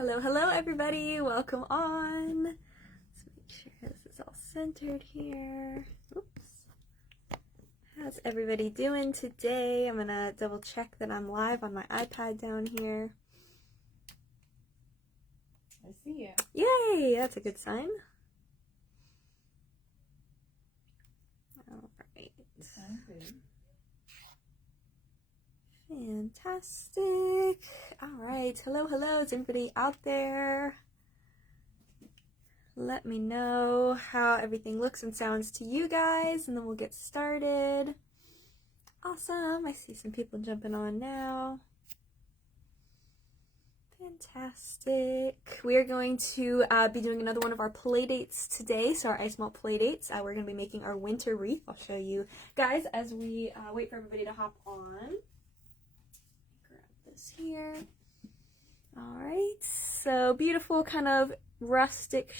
Hello, hello everybody, welcome on. Let's make sure this is all centered here. Oops. How's everybody doing today? I'm gonna double check that I'm live on my iPad down here. I see you. Yay, that's a good sign. All right. Sounds good. Fantastic. All right. Hello, hello. Is anybody out there? Let me know how everything looks and sounds to you guys, and then we'll get started. Awesome. I see some people jumping on now. Fantastic. We are going to be doing another one of our Playdates today, so our Isomalt Playdates. We're going to be making our winter wreath. I'll show you guys as we wait for everybody to hop on. Here. All right, so beautiful kind of rustic,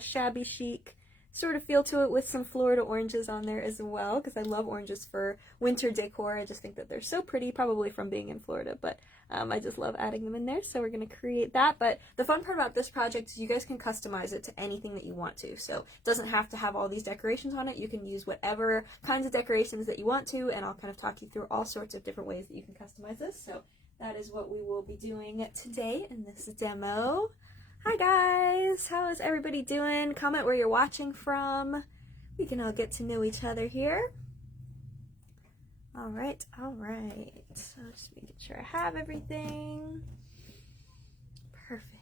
shabby chic sort of feel to it with some Florida oranges on there as well, because I love oranges for winter decor. I just think that they're so pretty, probably from being in Florida, but I just love adding them in there, so we're going to create that. But the fun part about this project is you guys can customize it to anything that you want to, so it doesn't have to have all these decorations on it. You can use whatever kinds of decorations that you want to, and I'll kind of talk you through all sorts of different ways that you can customize this. So that is what we will be doing today in this demo. Hi guys, how is everybody doing? Comment where you're watching from. We can all get to know each other here. All right. So just making sure I have everything. Perfect.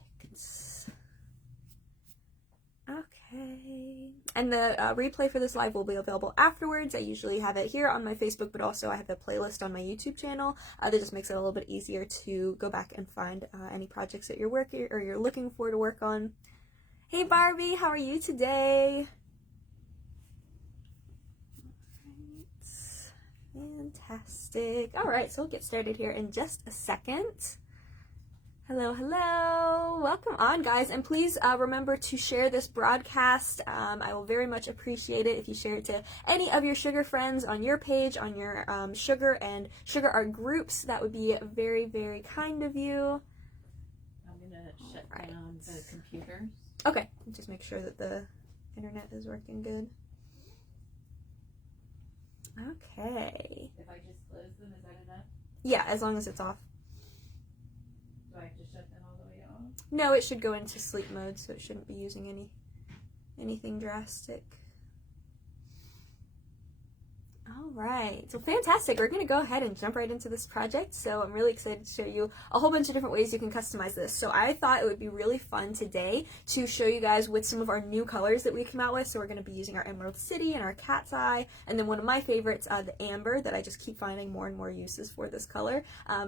Okay. And the replay for this live will be available afterwards. I usually have it here on my Facebook, but also I have a playlist on my YouTube channel that just makes it a little bit easier to go back and find any projects that you're working or you're looking for to work on. Hey Barbie, how are you today? Fantastic. All right, so we'll get started here in just a second. Hello, hello. Welcome on, guys. And please remember to share this broadcast. I will very much appreciate it if you share it to any of your sugar friends on your page, on your sugar and sugar art groups. That would be very, very kind of you. I'm going to shut down the computers. Okay. Just make sure that the internet is working good. Okay. If I just close them, is that enough? Yeah, as long as it's off. Do I have to shut them all the way off? No, it should go into sleep mode, so it shouldn't be using anything drastic. All right, so fantastic. We're going to go ahead and jump right into this project. So I'm really excited to show you a whole bunch of different ways you can customize this. So I thought it would be really fun today to show you guys with some of our new colors that we came out with. So we're going to be using our Emerald City and our Cat's Eye, and then one of my favorites, the Amber, that I just keep finding more and more uses for this color.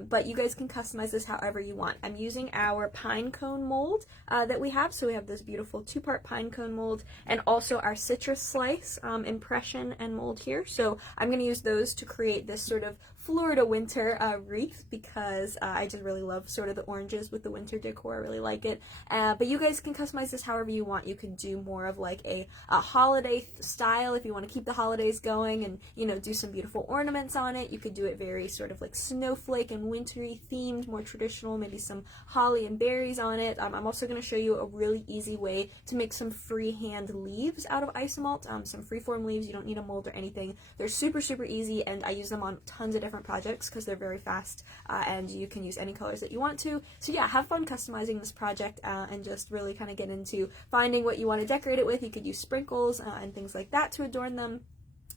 But you guys can customize this however you want. I'm using our pine cone mold that we have. So we have this beautiful 2-part pine cone mold and also our citrus slice impression and mold here. So I'm going to use those to create this sort of Florida winter wreath because I just really love sort of the oranges with the winter decor. I really like it. But you guys can customize this however you want. You can do more of like a holiday style if you want to keep the holidays going and, you know, do some beautiful ornaments on it. You could do it very sort of like snowflake and wintry themed, more traditional, maybe some holly and berries on it. I'm also going to show you a really easy way to make some freehand leaves out of Isomalt, some freeform leaves. You don't need a mold or anything. They're super, super easy, and I use them on tons of different projects because they're very fast and you can use any colors that you want to. So yeah, have fun customizing this project and just really kind of get into finding what you want to decorate it with. You could use sprinkles and things like that to adorn them.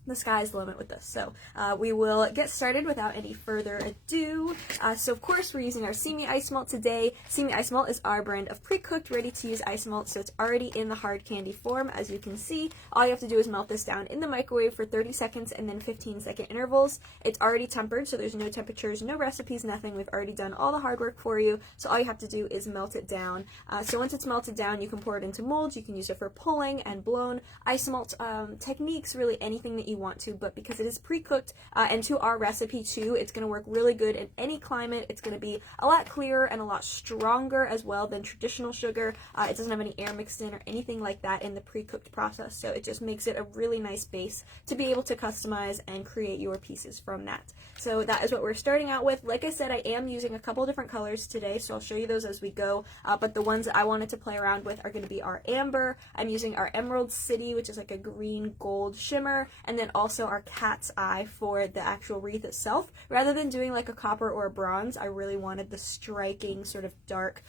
The sky's the limit with this. So we will get started without any further ado. So of course we're using our Simi Isomalt today. Simi Isomalt is our brand of pre-cooked, ready-to-use Isomalt, so it's already in the hard candy form. As you can see, all you have to do is melt this down in the microwave for 30 seconds and then 15-second intervals. It's already tempered, so there's no temperatures, no recipes, nothing. We've already done all the hard work for you, so all you have to do is melt it down. So once it's melted down, you can pour it into molds. You can use it for pulling and blown Isomalt techniques, really anything that you want to, but because it is pre-cooked and to our recipe too, it's going to work really good in any climate. It's going to be a lot clearer and a lot stronger as well than traditional sugar. It doesn't have any air mixed in or anything like that in the pre-cooked process, so it just makes it a really nice base to be able to customize and create your pieces from that. So that is what we're starting out with. Like I said, I am using a couple different colors today, so I'll show you those as we go, but the ones that I wanted to play around with are going to be our amber. I'm using our Emerald City, which is like a green gold shimmer, and then also our cat's eye for the actual wreath itself. Rather than doing like a copper or a bronze, I really wanted the striking sort of dark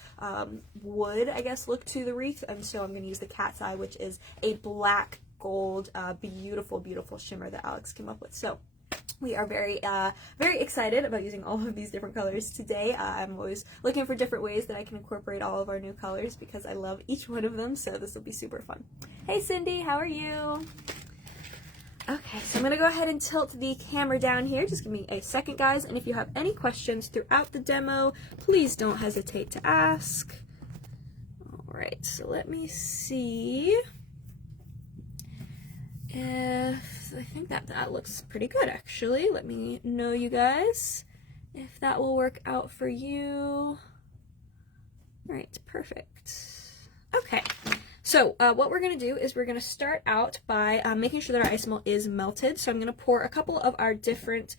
wood, I guess, look to the wreath, and so I'm going to use the cat's eye, which is a black gold beautiful, beautiful shimmer that Alex came up with. So we are very excited about using all of these different colors today. I'm always looking for different ways that I can incorporate all of our new colors because I love each one of them, so this will be super fun. Hey Cindy, how are you? Okay, so I'm going to go ahead and tilt the camera down here. Just give me a second, guys, and if you have any questions throughout the demo, please don't hesitate to ask. Alright, so let me see if I think that looks pretty good, actually. Let me know, you guys, if that will work out for you. All right, perfect. Okay, so what we're going to do is we're going to start out by making sure that our Isomalt is melted. So I'm going to pour a couple of our different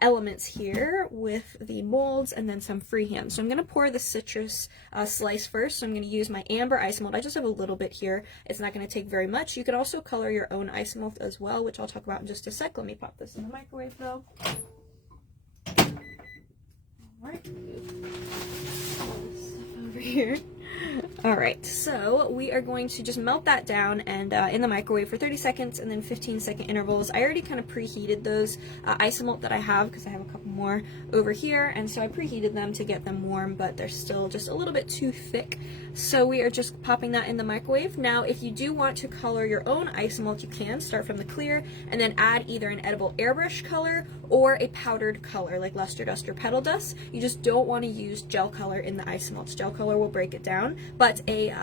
elements here with the molds and then some freehand. So I'm going to pour the citrus slice first. So I'm going to use my amber Isomalt. I just have a little bit here. It's not going to take very much. You can also color your own Isomalt as well, which I'll talk about in just a sec. Let me pop this in the microwave though. All right, over here. Alright, so we are going to just melt that down and in the microwave for 30 seconds and then 15-second intervals. I already kind of preheated those Isomalt that I have because I have a couple more over here, and so I preheated them to get them warm, but they're still just a little bit too thick. So we are just popping that in the microwave. Now, if you do want to color your own Isomalt, you can start from the clear and then add either an edible airbrush color or a powdered color like luster dust or petal dust. You just don't want to use gel color in the Isomalt. Gel color will break it down, but a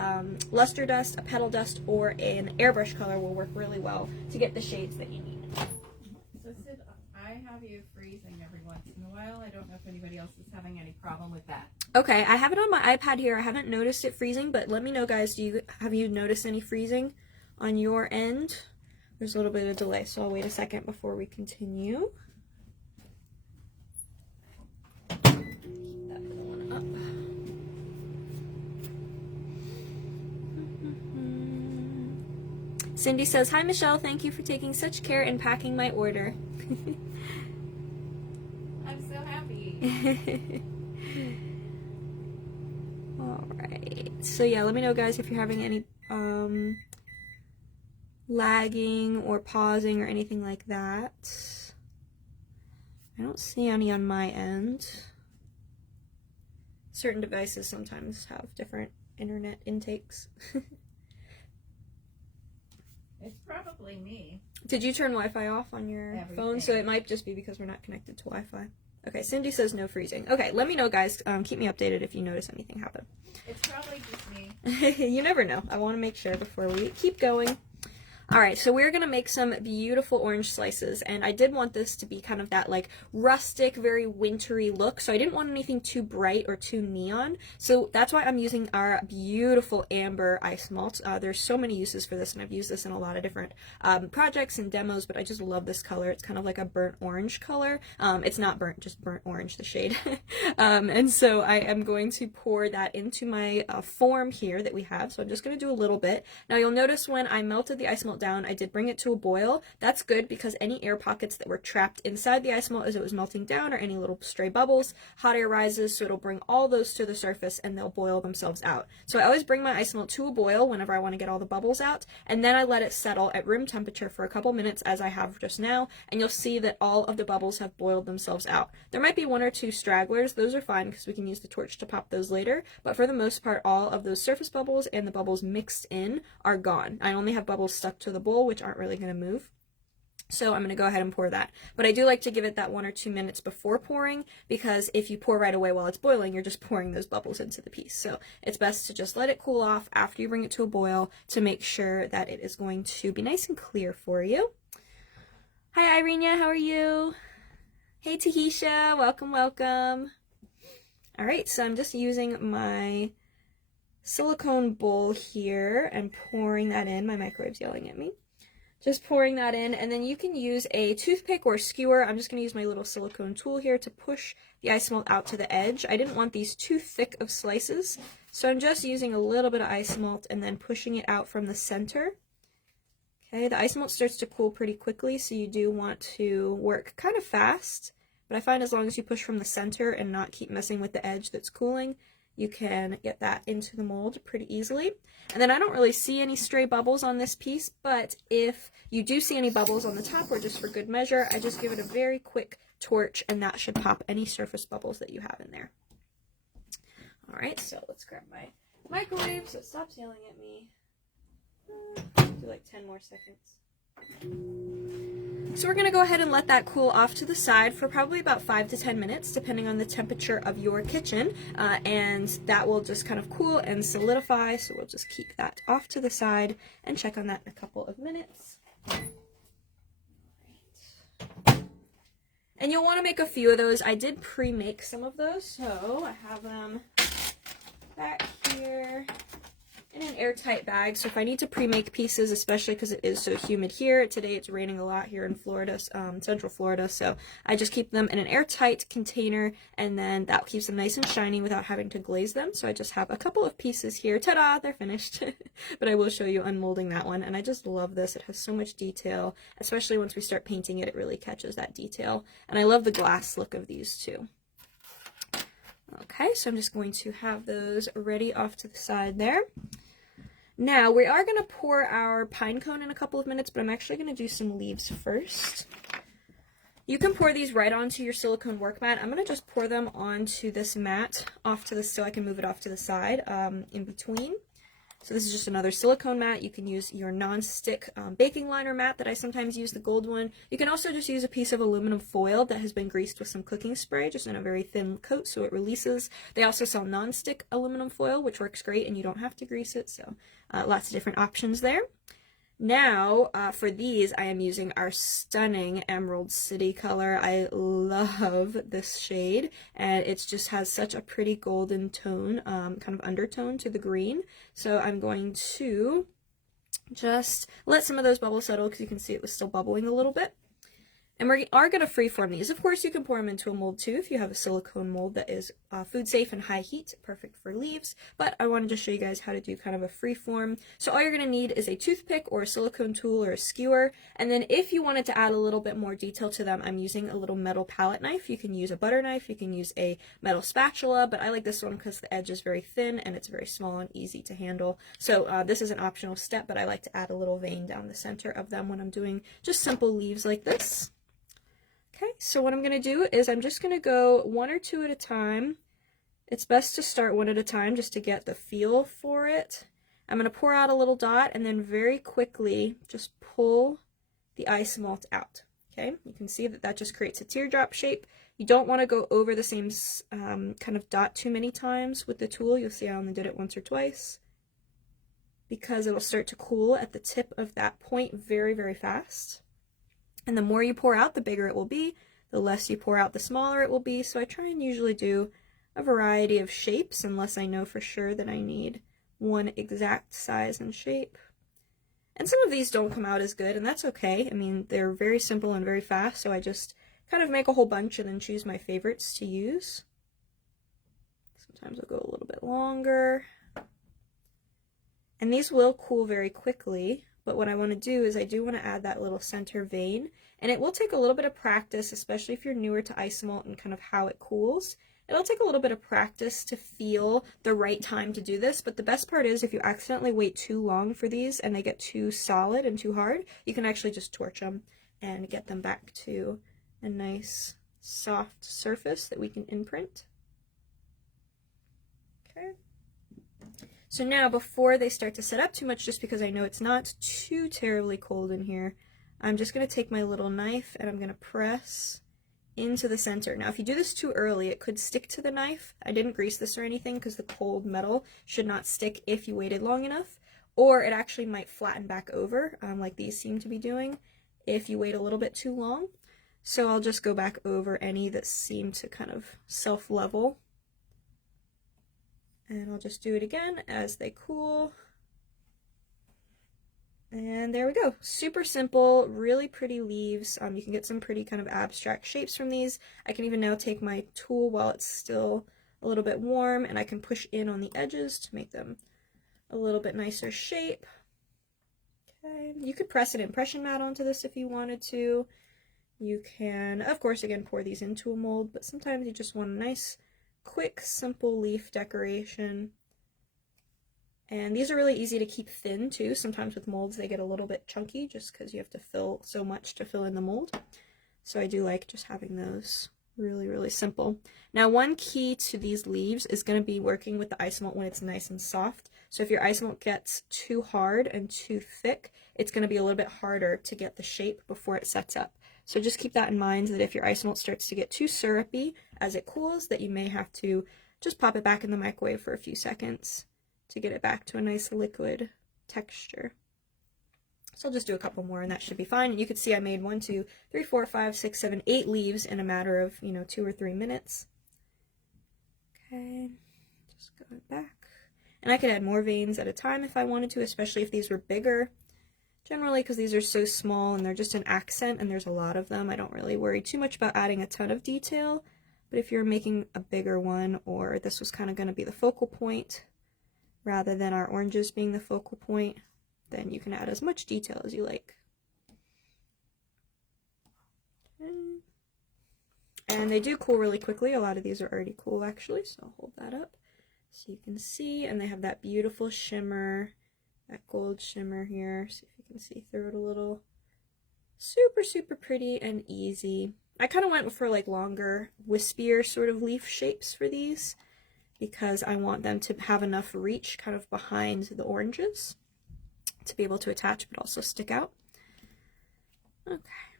luster dust, a petal dust, or an airbrush color will work really well to get the shades that you need. So Sid, I have you freezing every once in a while. I don't know if anybody else is having any problem with that. Okay, I have it on my iPad here. I haven't noticed it freezing, but let me know, guys, have you noticed any freezing on your end? There's a little bit of delay, so I'll wait a second before we continue. Keep that going up. Cindy says, "Hi Michelle, thank you for taking such care in packing my order." I'm so happy. Alright, so yeah, let me know, guys, if you're having any lagging or pausing or anything like that. I don't see any on my end. Certain devices sometimes have different internet intakes. It's probably me. Did you turn Wi-Fi off on your phone? So it might just be because we're not connected to Wi-Fi. Okay, Cindy says no freezing. Okay, let me know, guys. Keep me updated if you notice anything happen. It's probably just me. You never know. I want to make sure before we keep going. Alright, so we're going to make some beautiful orange slices, and I did want this to be kind of that like rustic, very wintry look, so I didn't want anything too bright or too neon, so that's why I'm using our beautiful amber Isomalt. There's so many uses for this, and I've used this in a lot of different projects and demos, but I just love this color. It's kind of like a burnt orange color. It's not burnt, just burnt orange, the shade. And so I am going to pour that into my form here that we have, so I'm just going to do a little bit. Now you'll notice when I melted the Isomalt down, I did bring it to a boil. That's good because any air pockets that were trapped inside the Isomalt as it was melting down, or any little stray bubbles, hot air rises, so it'll bring all those to the surface and they'll boil themselves out. So I always bring my Isomalt to a boil whenever I want to get all the bubbles out, and then I let it settle at room temperature for a couple minutes as I have just now, and you'll see that all of the bubbles have boiled themselves out. There might be one or two stragglers. Those are fine because we can use the torch to pop those later, but for the most part, all of those surface bubbles and the bubbles mixed in are gone. I only have bubbles stuck to the bowl, which aren't really going to move. So I'm going to go ahead and pour that. But I do like to give it that 1 or 2 minutes before pouring, because if you pour right away while it's boiling, you're just pouring those bubbles into the piece. So it's best to just let it cool off after you bring it to a boil to make sure that it is going to be nice and clear for you. Hi, Irenia. How are you? Hey, Tahisha. Welcome, welcome. All right, so I'm just using my silicone bowl here and pouring that in. My microwave's yelling at me. Just pouring that in, and then you can use a toothpick or a skewer. I'm just going to use my little silicone tool here to push the Isomalt out to the edge. I didn't want these too thick of slices, so I'm just using a little bit of Isomalt and then pushing it out from the center. Okay, the Isomalt starts to cool pretty quickly, so you do want to work kind of fast, but I find as long as you push from the center and not keep messing with the edge that's cooling, you can get that into the mold pretty easily. And then I don't really see any stray bubbles on this piece, but if you do see any bubbles on the top, or just for good measure, I just give it a very quick torch and that should pop any surface bubbles that you have in there. All right, so let's grab my microwave so it stops yelling at me. Do like 10 more seconds. So we're going to go ahead and let that cool off to the side for probably about 5 to 10 minutes, depending on the temperature of your kitchen, and that will just kind of cool and solidify, so we'll just keep that off to the side and check on that in a couple of minutes. And you'll want to make a few of those. I did pre-make some of those, so I have them back here in an airtight bag, so if I need to pre-make pieces, especially because it is so humid here, today it's raining a lot here in Florida, Central Florida, so I just keep them in an airtight container, and then that keeps them nice and shiny without having to glaze them. So I just have a couple of pieces here. Ta-da! They're finished. But I will show you unmolding that one, and I just love this. It has so much detail, especially once we start painting it, it really catches that detail. And I love the glass look of these too. Okay, so I'm just going to have those ready off to the side there. Now, we are going to pour our pine cone in a couple of minutes, but I'm actually going to do some leaves first. You can pour these right onto your silicone work mat. I'm going to just pour them onto this mat off to the, so I can move it off to the side in between. So this is just another silicone mat. You can use your non-stick baking liner mat that I sometimes use, the gold one. You can also just use a piece of aluminum foil that has been greased with some cooking spray, just in a very thin coat so it releases. They also sell non-stick aluminum foil, which works great and you don't have to grease it, so lots of different options there. Now, for these, I am using our stunning Emerald City color. I love this shade, and it just has such a pretty golden tone, kind of undertone to the green. So I'm going to just let some of those bubbles settle, because you can see it was still bubbling a little bit. And we are going to freeform these. Of course, you can pour them into a mold too if you have a silicone mold that is food safe and high heat, perfect for leaves. But I wanted to show you guys how to do kind of a freeform. So all you're going to need is a toothpick or a silicone tool or a skewer. And then if you wanted to add a little bit more detail to them, I'm using a little metal palette knife. You can use a butter knife, you can use a metal spatula, but I like this one because the edge is very thin and it's very small and easy to handle. So this is an optional step, but I like to add a little vein down the center of them when I'm doing just simple leaves like this. Okay, so what I'm going to do is I'm just going to go one or two at a time. It's best to start one at a time just to get the feel for it. I'm going to pour out a little dot and then very quickly just pull the Isomalt out. Okay, you can see that that just creates a teardrop shape. You don't want to go over the same kind of dot too many times with the tool. You'll see I only did it once or twice, because it'll start to cool at the tip of that point very, very fast. And the more you pour out, the bigger it will be. The less you pour out, the smaller it will be. So I try and usually do a variety of shapes unless I know for sure that I need one exact size and shape. And some of these don't come out as good, and that's okay. I mean, they're very simple and very fast, so I just kind of make a whole bunch and then choose my favorites to use. Sometimes I'll go a little bit longer. And these will cool very quickly. But what I want to do is I do want to add that little center vein, and it will take a little bit of practice, especially if you're newer to Isomalt and kind of how it cools. It'll take a little bit of practice to feel the right time to do this, but the best part is if you accidentally wait too long for these and they get too solid and too hard, you can actually just torch them and get them back to a nice soft surface that we can imprint. Okay. So now, before they start to set up too much, just because I know it's not too terribly cold in here, I'm just going to take my little knife and I'm going to press into the center. Now, if you do this too early, it could stick to the knife. I didn't grease this or anything because the cold metal should not stick if you waited long enough, or it actually might flatten back over, like these seem to be doing, if you wait a little bit too long. So I'll just go back over any that seem to kind of self-level. And I'll just do it again as they cool. And there we go. Super simple, really pretty leaves. You can get some pretty kind of abstract shapes from these. I can even now take my tool while it's still a little bit warm, and I can push in on the edges to make them a little bit nicer shape. Okay, you could press an impression mat onto this if you wanted to. You can, of course, again, pour these into a mold, but sometimes you just want a nice, quick, simple leaf decoration. And these are really easy to keep thin too. Sometimes with molds they get a little bit chunky just because you have to fill so much to fill in the mold. So I do like just having those really, really simple. Now one key to these leaves is going to be working with the Isomalt when it's nice and soft. So if your Isomalt gets too hard and too thick, it's going to be a little bit harder to get the shape before it sets up. So just keep that in mind, that if your Isomalt starts to get too syrupy as it cools, that you may have to just pop it back in the microwave for a few seconds to get it back to a nice liquid texture. So I'll just do a couple more and that should be fine. And you can see I made 1, 2, 3, 4, 5, 6, 7, 8 leaves in a matter of, 2 or 3 minutes. Okay, just going back. And I could add more veins at a time if I wanted to, especially if these were bigger. Generally, because these are so small and they're just an accent and there's a lot of them, I don't really worry too much about adding a ton of detail. But if you're making a bigger one, or this was kind of going to be the focal point, rather than our oranges being the focal point, then you can add as much detail as you like. Okay. And they do cool really quickly. A lot of these are already cool actually, so I'll hold that up so you can see. And they have that beautiful shimmer, that gold shimmer here. See if you can see through it a little. Super, super pretty and easy. I kind of went for like longer, wispier sort of leaf shapes for these, because I want them to have enough reach kind of behind the oranges to be able to attach but also stick out. Okay,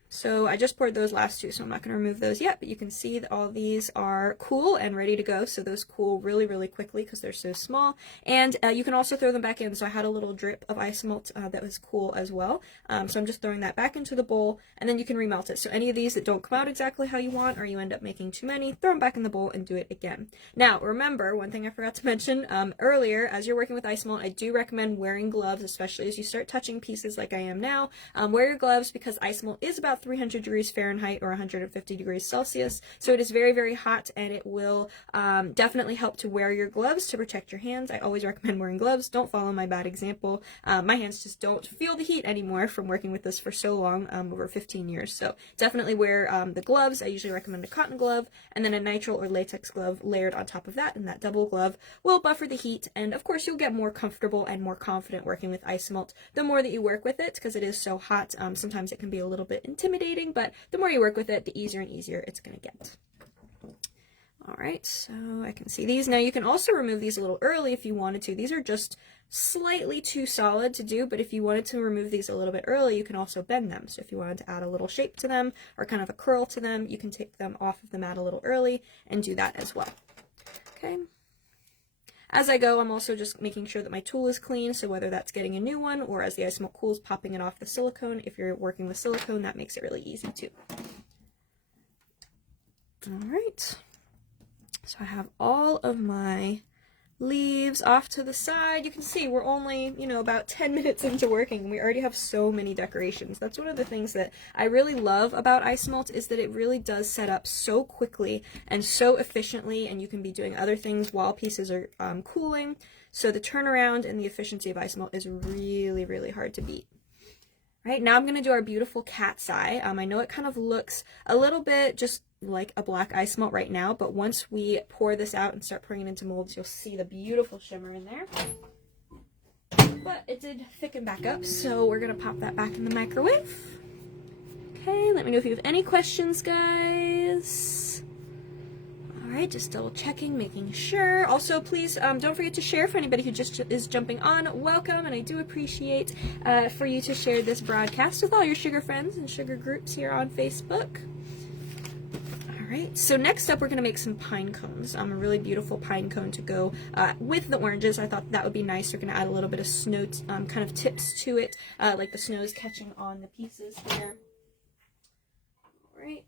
so I just poured those last two, so I'm not going to remove those yet, but you can see that all these are cool and ready to go. So those cool really, really quickly because they're so small. And you can also throw them back in. So I had a little drip of Isomalt that was cool as well. So I'm just throwing that back into the bowl, and then you can remelt it. So any of these that don't come out exactly how you want, or you end up making too many, throw them back in the bowl and do it again. Now, remember, one thing I forgot to mention earlier, as you're working with Isomalt, I do recommend wearing gloves, especially as you start touching pieces like I am now. Wear your gloves because Isomalt is about 300 degrees Fahrenheit or 150 degrees Celsius. So it is very, very hot, and it will definitely help to wear your gloves to protect your hands. I always recommend wearing gloves. Don't follow my bad example. My hands just don't feel the heat anymore from working with this for so long, over 15 years. So definitely wear the gloves. I usually recommend a cotton glove and then a nitrile or latex glove layered on top of that, and that double glove will buffer the heat. And of course, you'll get more comfortable and more confident working with Isomalt the more that you work with it, because it is so hot. Sometimes it can be a little bit intimidating, but the more you work with it, the easier and easier it's going to get. Alright, so I can see these. Now you can also remove these a little early if you wanted to. These are just slightly too solid to do, but if you wanted to remove these a little bit early, you can also bend them. So if you wanted to add a little shape to them or kind of a curl to them, you can take them off of the mat a little early and do that as well. Okay. As I go, I'm also just making sure that my tool is clean, so whether that's getting a new one or as the Isomalt cools, popping it off the silicone. If you're working with silicone, that makes it really easy too. Alright, so I have all of my leaves off to the side. You can see we're only, about 10 minutes into working, and we already have so many decorations. That's one of the things that I really love about Isomalt, is that it really does set up so quickly and so efficiently, and you can be doing other things while pieces are cooling. So the turnaround and the efficiency of Isomalt is really, really hard to beat. Right, now I'm going to do our beautiful cat's eye. I know it kind of looks a little bit just like a black Isomalt right now, but once we pour this out and start pouring it into molds, you'll see the beautiful shimmer in there. But it did thicken back up, so we're going to pop that back in the microwave. Okay, let me know if you have any questions, guys. Alright, just double checking, making sure. Also, please don't forget to share for anybody who just is jumping on. Welcome, and I do appreciate for you to share this broadcast with all your sugar friends and sugar groups here on Facebook. Alright, so next up we're going to make some pine cones. A really beautiful pine cone to go with the oranges. I thought that would be nice. We're going to add a little bit of snow kind of tips to it, like the snow is catching on the pieces here. right.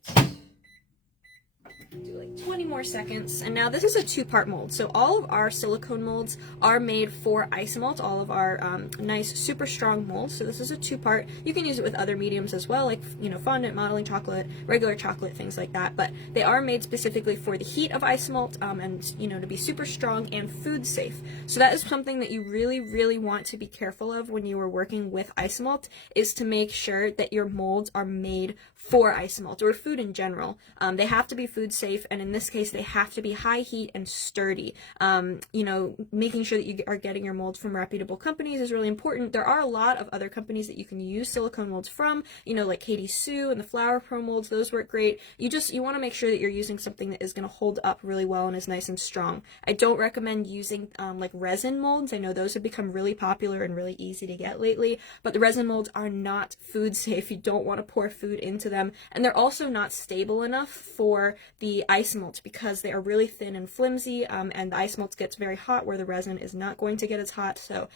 Do like 20 more seconds. And now this is a two-part mold. So all of our silicone molds are made for Isomalt, all of our nice, super strong molds. So this is a two-part. You can use it with other mediums as well, like, you know, fondant, modeling chocolate, regular chocolate, things like that. But they are made specifically for the heat of Isomalt and, you know, to be super strong and food safe. So that is something that you really, really want to be careful of when you are working with Isomalt, is to make sure that your molds are made for Isomalt, or food in general. They have to be food safe, and in this case they have to be high heat and sturdy. You know, making sure that you are getting your molds from reputable companies is really important. There are a lot of other companies that you can use silicone molds from, you know, like Katie Sue and the Flower Pro molds. Those work great. You want to make sure that you're using something that is going to hold up really well and is nice and strong. I don't recommend using like resin molds. I know those have become really popular and really easy to get lately, but the resin molds are not food safe. You don't want to pour food into them, and they're also not stable enough for the Isomalt because they are really thin and flimsy, and the Isomalt gets very hot where the resin is not going to get as hot. So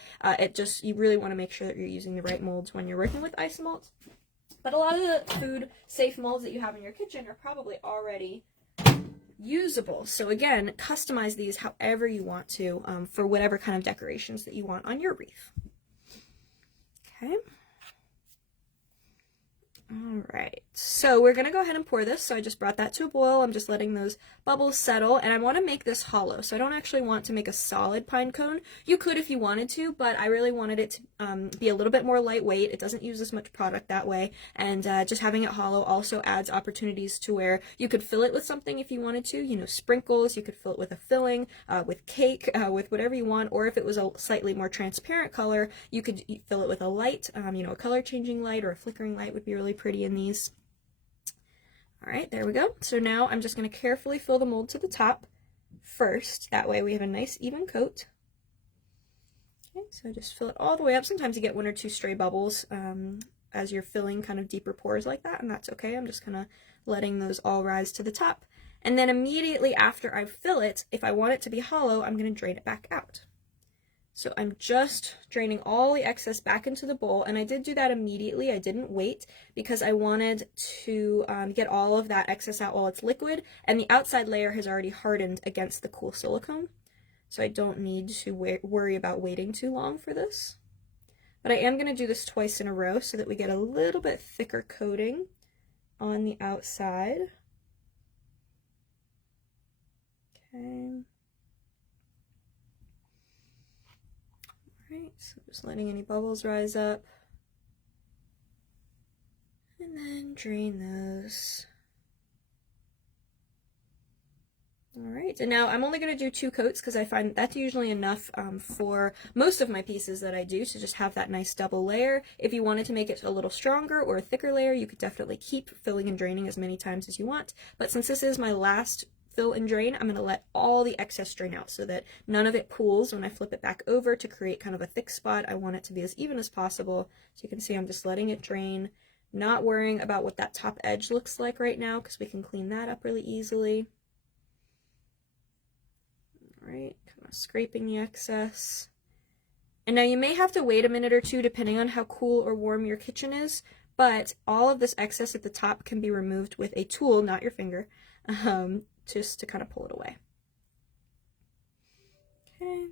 you really want to make sure that you're using the right molds when you're working with Isomalt. But a lot of the food safe molds that you have in your kitchen are probably already usable. So again, customize these however you want to for whatever kind of decorations that you want on your wreath. Okay. All right, so we're gonna go ahead and pour this. So I just brought that to a boil. I'm just letting those bubbles settle, and I want to make this hollow. So I don't actually want to make a solid pine cone. You could if you wanted to, but I really wanted it to be a little bit more lightweight. It doesn't use as much product that way, and just having it hollow also adds opportunities to where you could fill it with something if you wanted to. You know, sprinkles. You could fill it with a filling, with cake, with whatever you want. Or if it was a slightly more transparent color, you could fill it with a light. You know, a color changing light or a flickering light would be really pretty in these. All right, there we go. So now I'm just going to carefully fill the mold to the top first. That way we have a nice even coat. Okay, so just fill it all the way up. Sometimes you get one or two stray bubbles as you're filling kind of deeper pores like that, and that's okay. I'm just kind of letting those all rise to the top. And then immediately after I fill it, if I want it to be hollow, I'm going to drain it back out. So I'm just draining all the excess back into the bowl, and I did do that immediately. I didn't wait because I wanted to get all of that excess out while it's liquid, and the outside layer has already hardened against the cool silicone. So I don't need to worry about waiting too long for this. But I am going to do this twice in a row so that we get a little bit thicker coating on the outside. Okay. Alright, so just letting any bubbles rise up. And then drain those. Alright, and now I'm only going to do 2 coats because I find that's usually enough for most of my pieces that I do to just have that nice double layer. If you wanted to make it a little stronger or a thicker layer, you could definitely keep filling and draining as many times as you want. But since this is my last fill and drain, I'm going to let all the excess drain out so that none of it pools when I flip it back over to create kind of a thick spot. I want it to be as even as possible. So you can see I'm just letting it drain, not worrying about what that top edge looks like right now because we can clean that up really easily. Alright, kind of scraping the excess. And now you may have to wait a minute or two depending on how cool or warm your kitchen is, but all of this excess at the top can be removed with a tool, not your finger, just to kind of pull it away. Okay.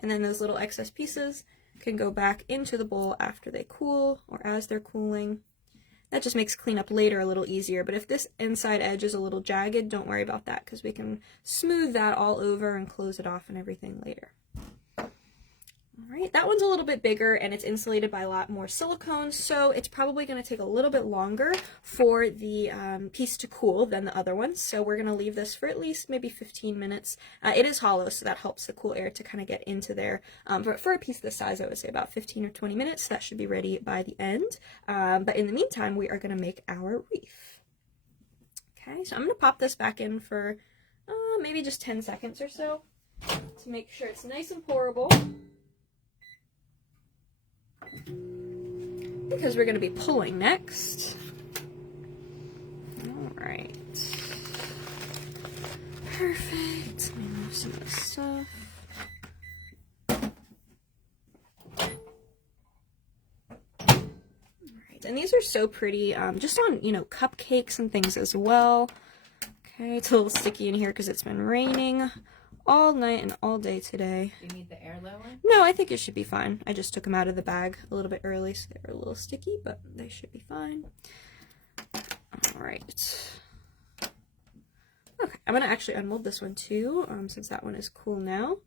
And then those little excess pieces can go back into the bowl after they cool or as they're cooling. That just makes cleanup later a little easier, but if this inside edge is a little jagged, don't worry about that because we can smooth that all over and close it off and everything later. Alright, that one's a little bit bigger and it's insulated by a lot more silicone, so it's probably going to take a little bit longer for the piece to cool than the other ones. So we're going to leave this for at least maybe 15 minutes. It is hollow, so that helps the cool air to kind of get into there. For a piece this size, I would say about 15 or 20 minutes. That should be ready by the end. But in the meantime, we are going to make our wreath. Okay, so I'm going to pop this back in for maybe just 10 seconds or so to make sure it's nice and pourable. Because we're going to be pulling next. Alright. Perfect. Let me move some of this stuff. Alright, And these are so pretty, just on, you know, cupcakes and things as well. Okay, it's a little sticky in here because it's been raining all night and all day today. Do you need the air lower? No, I think it should be fine. I just took them out of the bag a little bit early, so they're a little sticky, but they should be fine. All right. Okay, I'm going to actually unmold this one too, since that one is cool now.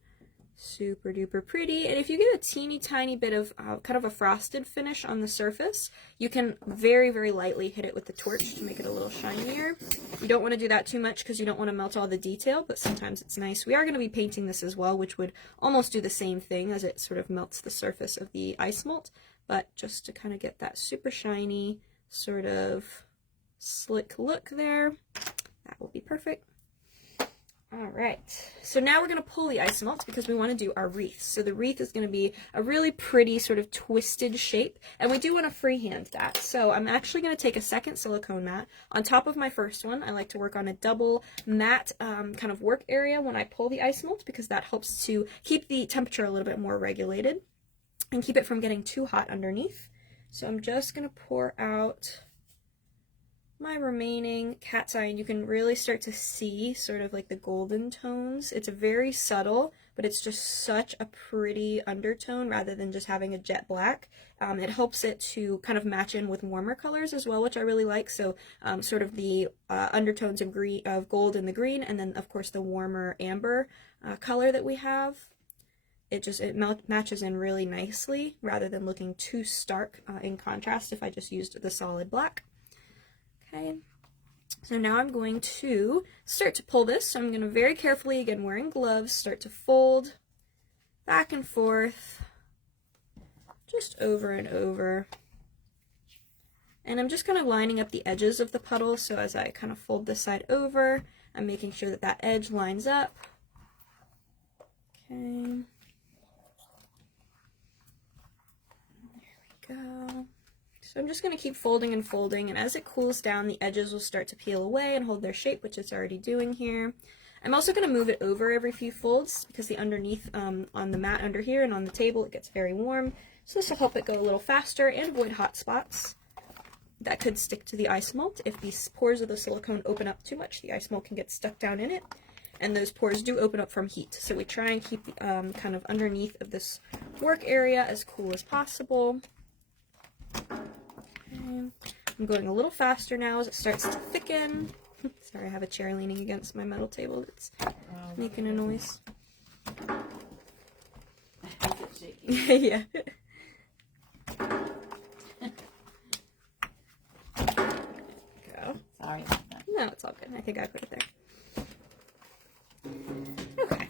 Super duper pretty. And if you get a teeny tiny bit of kind of a frosted finish on the surface, you can very, very lightly hit it with the torch to make it a little shinier. You don't want to do that too much because you don't want to melt all the detail, but sometimes it's nice. We are going to be painting this as well, which would almost do the same thing as it sort of melts the surface of the Isomalt, but just to kind of get that super shiny sort of slick look there, that will be perfect. All right, so now we're going to pull the Isomalt because we want to do our wreath. So the wreath is going to be a really pretty sort of twisted shape, and we do want to freehand that. So I'm actually going to take a second silicone mat. On top of my first one, I like to work on a double matte kind of work area when I pull the Isomalt because that helps to keep the temperature a little bit more regulated and keep it from getting too hot underneath. So I'm just going to pour out my remaining cat's eye, and you can really start to see sort of like the golden tones. It's very subtle, but it's just such a pretty undertone rather than just having a jet black. It helps it to kind of match in with warmer colors as well, which I really like. So sort of the undertones of green, of gold in the green, and then of course the warmer amber color that we have. It matches in really nicely rather than looking too stark in contrast if I just used the solid black. Okay, so now I'm going to start to pull this. So I'm going to very carefully, again wearing gloves, start to fold back and forth, just over and over. And I'm just kind of lining up the edges of the puddle, so as I kind of fold this side over, I'm making sure that that edge lines up. Okay. There we go. So I'm just going to keep folding and folding, and as it cools down, the edges will start to peel away and hold their shape, which it's already doing here. I'm also going to move it over every few folds because the underneath on the mat under here and on the table, it gets very warm. So this will help it go a little faster and avoid hot spots that could stick to the Isomalt. If these pores of the silicone open up too much, the Isomalt can get stuck down in it, and those pores do open up from heat. So we try and keep the kind of underneath of this work area as cool as possible. I'm going a little faster now as it starts to thicken. Sorry, I have a chair leaning against my metal table that's making a noise. Yeah. Go. Sorry about that. No, it's all good. I think I put it there. Okay.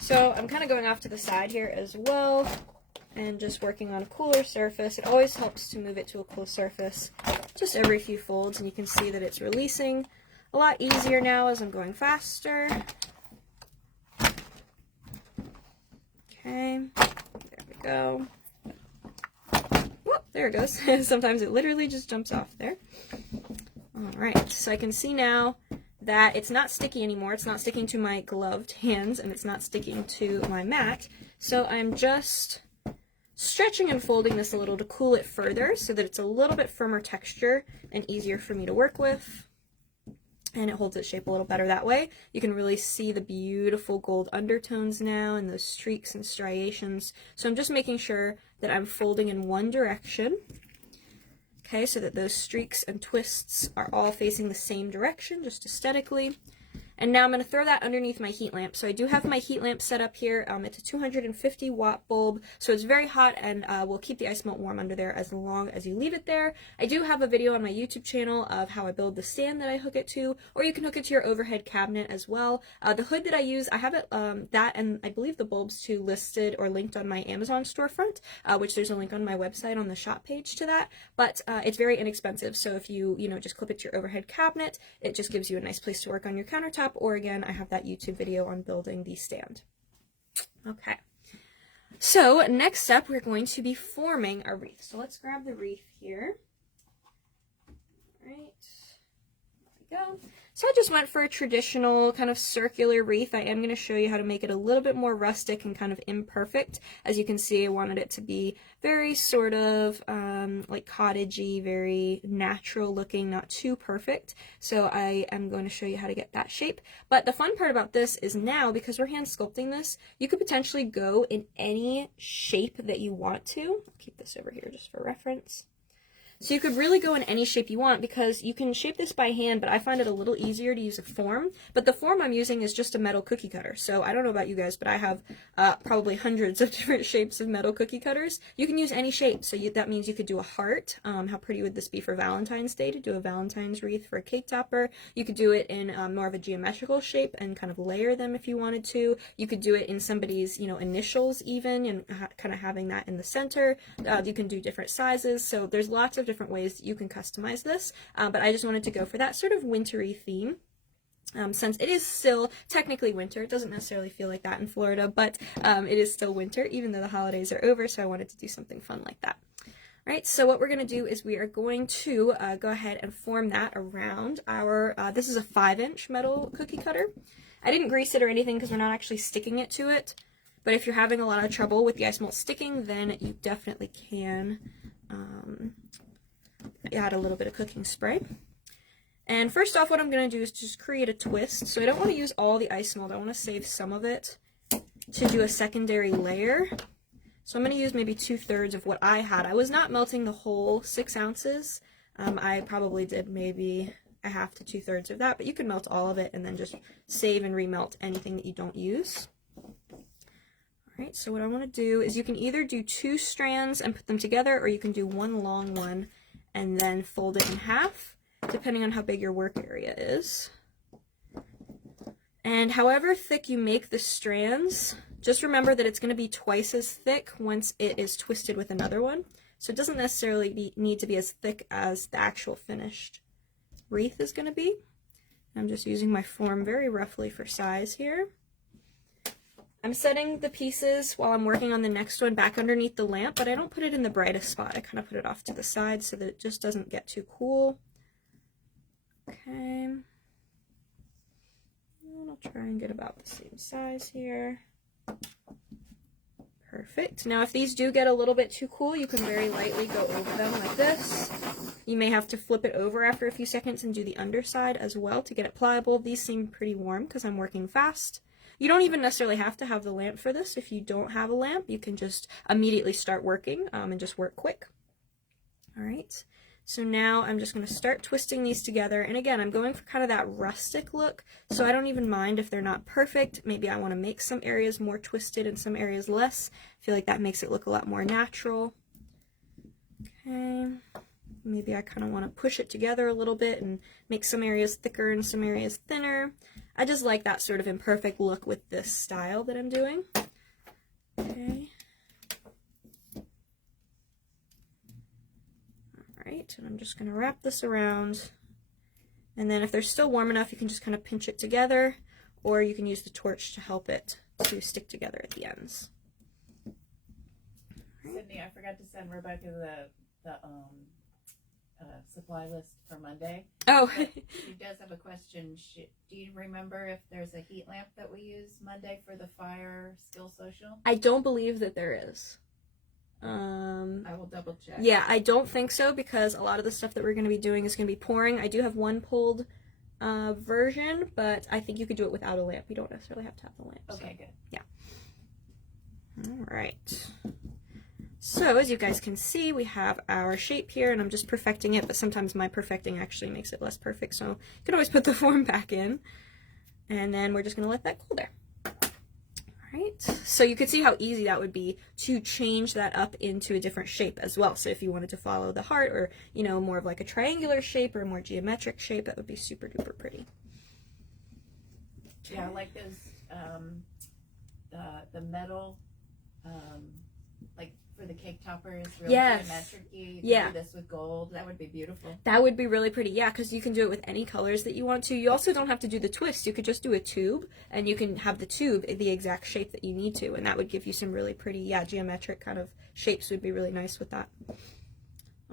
So I'm kind of going off to the side here as well, and just working on a cooler surface. It always helps to move it to a cool surface just every few folds, and you can see that it's releasing a lot easier now as I'm going faster. Okay, there we go. Whoop, there it goes. Sometimes it literally just jumps off there. Alright, so I can see now that it's not sticky anymore. It's not sticking to my gloved hands, and it's not sticking to my mat. So I'm just stretching and folding this a little to cool it further so that it's a little bit firmer texture and easier for me to work with. And it holds its shape a little better that way. You can really see the beautiful gold undertones now and those streaks and striations. So I'm just making sure that I'm folding in one direction. Okay, so that those streaks and twists are all facing the same direction, just aesthetically. And now I'm going to throw that underneath my heat lamp. So I do have my heat lamp set up here. It's a 250 watt bulb, so it's very hot and will keep the Isomalt warm under there as long as you leave it there. I do have a video on my YouTube channel of how I build the stand that I hook it to, or you can hook it to your overhead cabinet as well. The hood that I use, I have it, that and I believe the bulbs too listed or linked on my Amazon storefront, which there's a link on my website on the shop page to that. But it's very inexpensive, so if you just clip it to your overhead cabinet, it just gives you a nice place to work on your countertop. Or again, I have that YouTube video on building the stand. Okay, so next up we're going to be forming a wreath. So let's grab the wreath here. All right, there we go. So I just went for a traditional kind of circular wreath. I am going to show you how to make it a little bit more rustic and kind of imperfect. As you can see, I wanted it to be very sort of like cottagey, very natural looking, not too perfect. So I am going to show you how to get that shape. But the fun part about this is now, because we're hand sculpting this, you could potentially go in any shape that you want to. I'll keep this over here just for reference. So you could really go in any shape you want, because you can shape this by hand, but I find it a little easier to use a form. But the form I'm using is just a metal cookie cutter. So I don't know about you guys, but I have probably hundreds of different shapes of metal cookie cutters. You can use any shape. So that means you could do a heart. How pretty would this be for Valentine's Day, to do a Valentine's wreath for a cake topper? You could do it in more of a geometrical shape and kind of layer them if you wanted to. You could do it in somebody's, initials even, and kind of having that in the center. You can do different sizes. So there's lots of different ways you can customize this, but I just wanted to go for that sort of wintry theme. Since it is still technically winter, it doesn't necessarily feel like that in Florida, but it is still winter even though the holidays are over, so I wanted to do something fun like that. All right, so what we're going to do is we are going to go ahead and form that around our, this is a 5-inch metal cookie cutter. I didn't grease it or anything because we're not actually sticking it to it, but if you're having a lot of trouble with the Isomalt sticking, then you definitely can add a little bit of cooking spray. And first off, what I'm going to do is just create a twist. So I don't want to use all the Isomalt. I want to save some of it to do a secondary layer. So I'm going to use maybe 2/3 of what I had. I was not melting the whole 6 ounces. I probably did maybe 1/2 to 2/3 of that, but you can melt all of it and then just save and remelt anything that you don't use. Alright, so what I want to do is you can either do 2 strands and put them together, or you can do one long one and then fold it in half, depending on how big your work area is. And however thick you make the strands, just remember that it's going to be twice as thick once it is twisted with another one. So it doesn't necessarily need to be as thick as the actual finished wreath is going to be. I'm just using my form very roughly for size here. I'm setting the pieces while I'm working on the next one back underneath the lamp, but I don't put it in the brightest spot. I kind of put it off to the side so that it just doesn't get too cool. Okay. And I'll try and get about the same size here. Perfect. Now if these do get a little bit too cool, you can very lightly go over them like this. You may have to flip it over after a few seconds and do the underside as well to get it pliable. These seem pretty warm because I'm working fast. You don't even necessarily have to have the lamp for this. If you don't have a lamp, you can just immediately start working and just work quick. All right, so now I'm just going to start twisting these together. And again, I'm going for kind of that rustic look, so I don't even mind if they're not perfect. Maybe I want to make some areas more twisted and some areas less. I feel like that makes it look a lot more natural. Okay, maybe I kind of want to push it together a little bit and make some areas thicker and some areas thinner. I just like that sort of imperfect look with this style that I'm doing. Okay. Alright, and I'm just going to wrap this around. And then if they're still warm enough, you can just kind of pinch it together, or you can use the torch to help it to stick together at the ends. Sydney, I forgot to send Rebecca the supply list for Monday. Oh. She does have a question. Do you remember if there's a heat lamp that we use Monday for the fire skill social? I don't believe that there is. I will double check. Yeah, I don't think so, because a lot of the stuff that we're going to be doing is going to be pouring. I do have one pulled version, but I think you could do it without a lamp. You don't necessarily have to have the lamp. Okay, so. good. Yeah. All right. So as you guys can see, we have our shape here, and I'm just perfecting it, but sometimes my perfecting actually makes it less perfect, so you can always put the form back in. And then we're just going to let that cool there. Alright, so you could see how easy that would be to change that up into a different shape as well. So if you wanted to follow the heart, or, more of like a triangular shape or a more geometric shape, that would be super duper pretty. Yeah, I like those, the metal, like for the cake toppers, really geometric. You can do this with gold. That would be beautiful. That would be really pretty, yeah, because you can do it with any colors that you want to. You also don't have to do the twist. You could just do a tube, and you can have the tube the exact shape that you need to, and that would give you some really pretty, geometric kind of shapes. Would be really nice with that.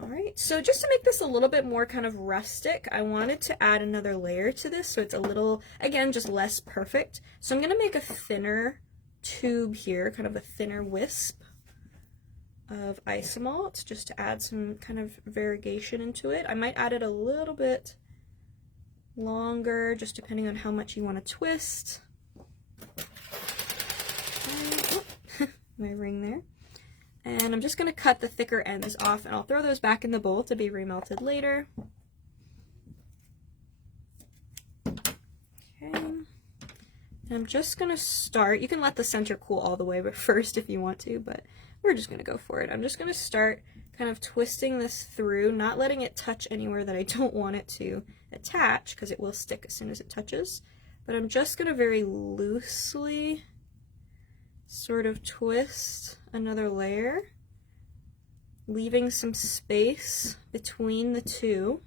Alright, so just to make this a little bit more kind of rustic, I wanted to add another layer to this so it's a little, again, just less perfect. So I'm going to make a thinner tube here, kind of a thinner wisp of Isomalt, just to add some kind of variegation into it. I might add it a little bit longer, just depending on how much you want to twist. My ring there. And I'm just going to cut the thicker ends off, and I'll throw those back in the bowl to be remelted later. Okay. And I'm just going to start, you can let the center cool all the way but first if you want to, but we're just going to go for it. I'm just going to start kind of twisting this through, not letting it touch anywhere that I don't want it to attach, because it will stick as soon as it touches. But I'm just going to very loosely sort of twist another layer, leaving some space between the two,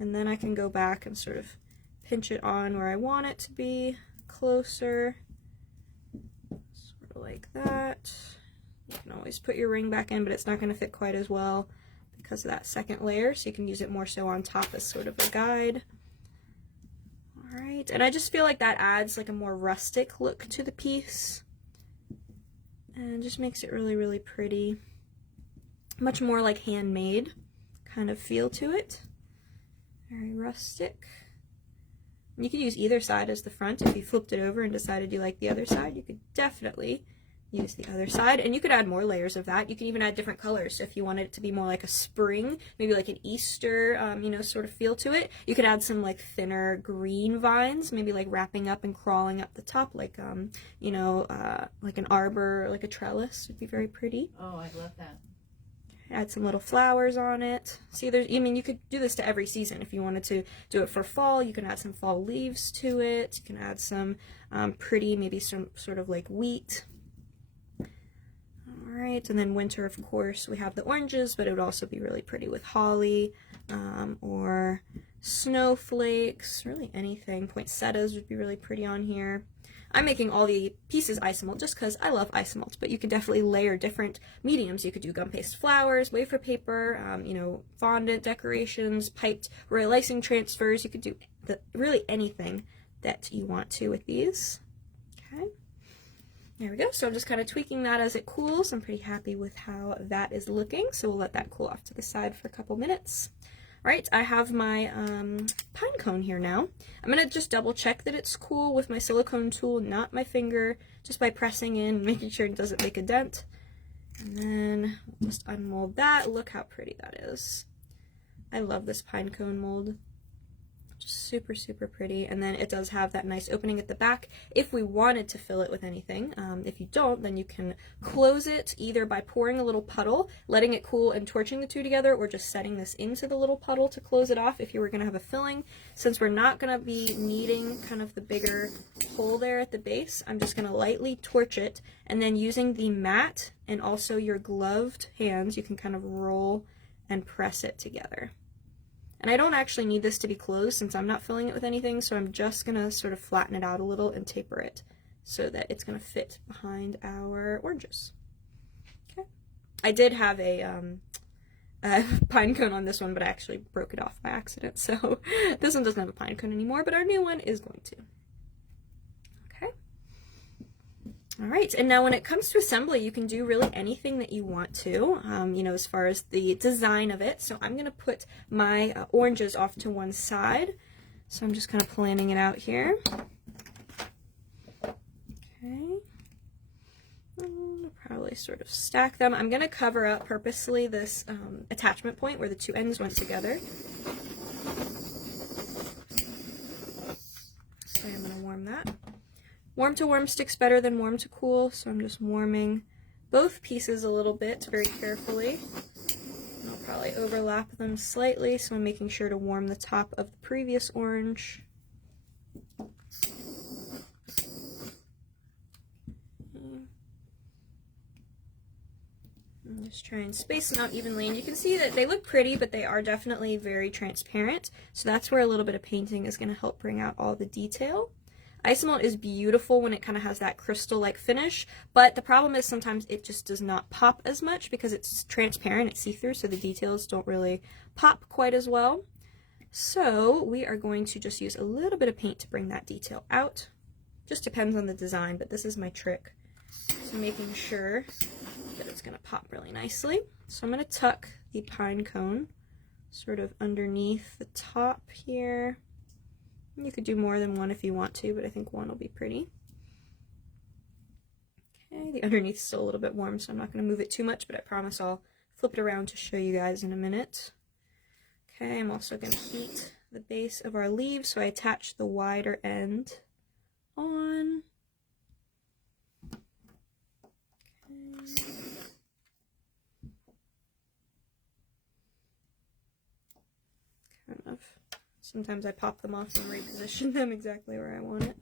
and then I can go back and sort of pinch it on where I want it to be closer, sort of like that. You can always put your ring back in, but it's not going to fit quite as well because of that second layer, so you can use it more so on top as sort of a guide. Alright, and I just feel like that adds like a more rustic look to the piece. And just makes it really, really pretty. Much more like handmade kind of feel to it. Very rustic. And you could use either side as the front. If you flipped it over and decided you like the other side, you could definitely use the other side. And you could add more layers of that. You can even add different colors. So if you wanted it to be more like a spring, maybe like an Easter, you know, sort of feel to it, you could add some like thinner green vines, maybe like wrapping up and crawling up the top, like, you know, like an arbor, like a trellis would be very pretty. Oh, I love that. Add some little flowers on it. See, there's, I mean, you could do this to every season. If you wanted to do it for fall, you can add some fall leaves to it. You can add some pretty, maybe some sort of like wheat. Alright, and then winter, of course, we have the oranges, but it would also be really pretty with holly, or snowflakes, really anything. Poinsettias would be really pretty on here. I'm making all the pieces Isomalt just because I love Isomalt, but you could definitely layer different mediums. You could do gum paste flowers, wafer paper, you know, fondant decorations, piped royal icing transfers. You could do really anything that you want to with these. Okay. There we go. So I'm just kind of tweaking that as it cools. I'm pretty happy with how that is looking. So we'll let that cool off to the side for a couple minutes. All right, I have my pine cone here now. I'm going to just double check that it's cool with my silicone tool, not my finger, just by pressing in, making sure it doesn't make a dent. And then we'll just unmold that. Look how pretty that is. I love this pine cone mold. Just super, super pretty. And then it does have that nice opening at the back if we wanted to fill it with anything. If you don't, then you can close it either by pouring a little puddle, letting it cool and torching the two together, or just setting this into the little puddle to close it off if you were going to have a filling. Since we're not going to be needing kind of the bigger hole there at the base, I'm just going to lightly torch it, and then using the mat and also your gloved hands, you can kind of roll and press it together. And I don't actually need this to be closed since I'm not filling it with anything, so I'm just going to sort of flatten it out a little and taper it so that it's going to fit behind our oranges. Okay. I did have a pine cone on this one, but I actually broke it off by accident, so this one doesn't have a pine cone anymore, but our new one is going to. Okay. All right, and now when it comes to assembly, you can do really anything that you want to, you know, as far as the design of it. So I'm going to put my oranges off to one side. So I'm just kind of planning it out here. Okay. I'll probably sort of stack them. I'm going to cover up purposely this attachment point where the two ends went together. So I'm going to warm that. Warm to warm sticks better than warm to cool, so I'm just warming both pieces a little bit very carefully. And I'll probably overlap them slightly, so I'm making sure to warm the top of the previous orange. And just try and space them out evenly, and you can see that they look pretty, but they are definitely very transparent, so that's where a little bit of painting is going to help bring out all the detail. Isomalt is beautiful when it kind of has that crystal-like finish, but the problem is sometimes it just does not pop as much because it's transparent, it's see-through, so the details don't really pop quite as well. So we are going to just use a little bit of paint to bring that detail out. Just depends on the design, but this is my trick. So making sure that it's going to pop really nicely. So I'm going to tuck the pine cone sort of underneath the top here. You could do more than one if you want to, but I think one will be pretty. Okay, the underneath is still a little bit warm, so I'm not going to move it too much, but I promise I'll flip it around to show you guys in a minute. Okay, I'm also going to heat the base of our leaves, so I attach the wider end on. Okay. Kind of. Sometimes I pop them off and reposition them exactly where I want it.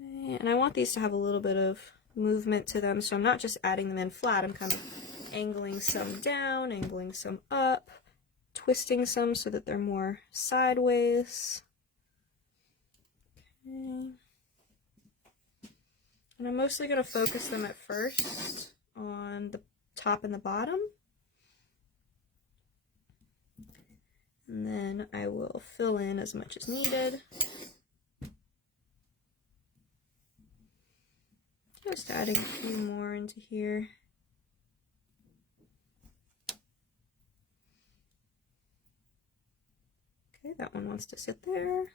Okay, and I want these to have a little bit of movement to them, so I'm not just adding them in flat, I'm kind of angling some down, angling some up, twisting some so that they're more sideways. Okay. And I'm mostly going to focus them at first on the top and the bottom. And then I will fill in as much as needed. Just adding a few more into here. Okay, that one wants to sit there.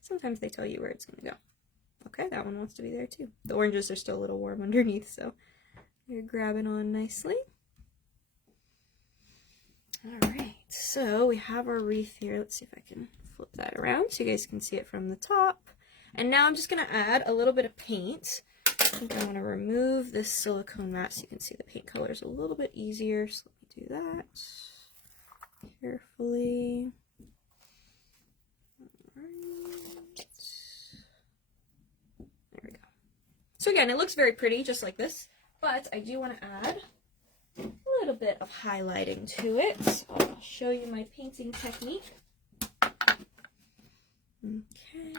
Sometimes they tell you where it's going to go. Okay, that one wants to be there too. The oranges are still a little warm underneath, so they're grabbing on nicely. Alright, so we have our wreath here. Let's see if I can flip that around so you guys can see it from the top. And now I'm just going to add a little bit of paint. I think I want to remove this silicone mat so you can see the paint colors a little bit easier. So let me do that carefully. Alright. There we go. So again, it looks very pretty, just like this, but I do want to add a little bit of highlighting to it. So I'll show you my painting technique. Okay.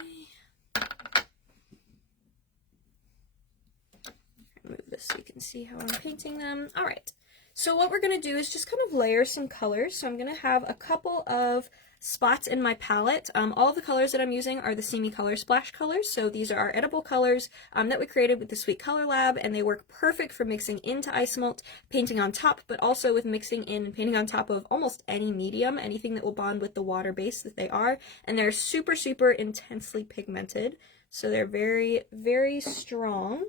Move this so you can see how I'm painting them. All right. So what we're going to do is just kind of layer some colors. So I'm going to have a couple of spots in my palette. All of the colors that I'm using are the Simi Color Splash colors. So these are our edible colors that we created with the Sweet Color Lab, and they work perfect for mixing into Isomalt, painting on top, but also with mixing in and painting on top of almost any medium, anything that will bond with the water base that they are. And they're super, super intensely pigmented. So they're very, very strong.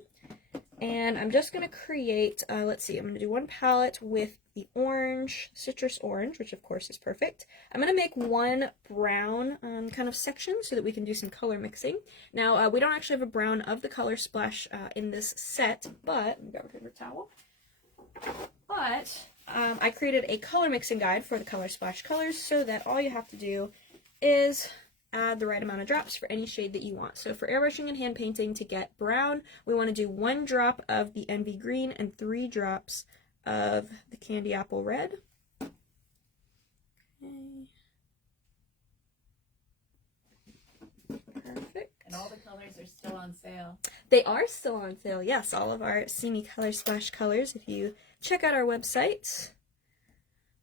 And I'm just going to create, let's see, I'm going to do one palette with the orange, citrus orange, which of course is perfect. I'm going to make one brown kind of section so that we can do some color mixing. Now, we don't actually have a brown of the Color Splash in this set, but, let me grab a paper towel. But, I created a color mixing guide for the Color Splash colors so that all you have to do is add the right amount of drops for any shade that you want. So for airbrushing and hand painting, to get brown, we want to do 1 drop of the Envy Green and 3 drops of the Candy Apple Red. Okay. Perfect. And all the colors are still on sale. They are still on sale, yes. All of our Simi Color Splash colors, if you check out our website.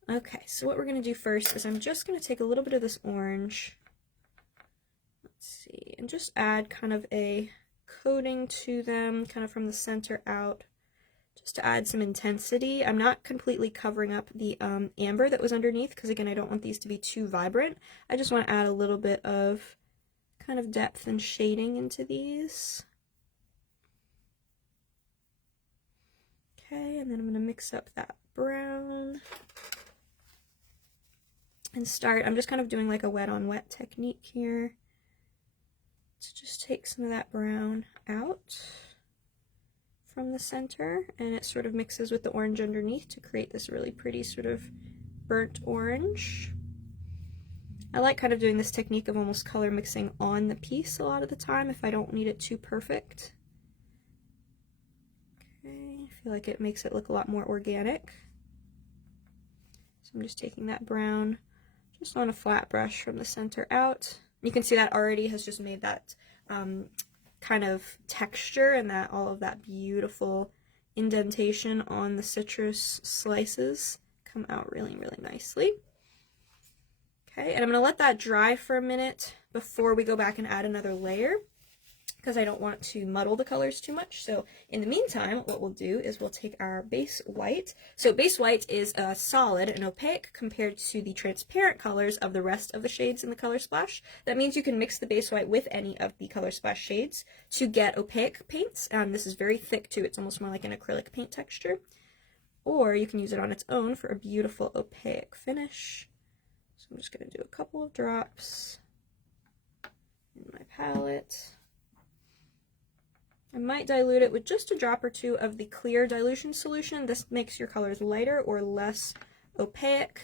Okay, so what we're going to do first is I'm just going to take a little bit of this orange, let's see, and just add kind of a coating to them, kind of from the center out, just to add some intensity. I'm not completely covering up the amber that was underneath, because again, I don't want these to be too vibrant. I just want to add a little bit of kind of depth and shading into these. Okay, and then I'm going to mix up that brown and start, I'm just kind of doing like a wet on wet technique here. So just take some of that brown out from the center, and it sort of mixes with the orange underneath to create this really pretty sort of burnt orange. I like kind of doing this technique of almost color mixing on the piece a lot of the time if I don't need it too perfect. Okay, I feel like it makes it look a lot more organic. So I'm just taking that brown just on a flat brush from the center out, You can see that already has just made that kind of texture and that all of that beautiful indentation on the citrus slices come out really, really nicely. Okay, and I'm going to let that dry for a minute before we go back and add another layer, because I don't want to muddle the colors too much. So in the meantime, what we'll do is we'll take our base white. So base white is a solid and opaque compared to the transparent colors of the rest of the shades in the color splash. That means you can mix the base white with any of the color splash shades to get opaque paints. This is very thick too. It's almost more like an acrylic paint texture. Or you can use it on its own for a beautiful opaque finish. So I'm just going to do a couple of drops in my palette. I might dilute it with just a drop or two of the clear dilution solution. This makes your colors lighter or less opaque.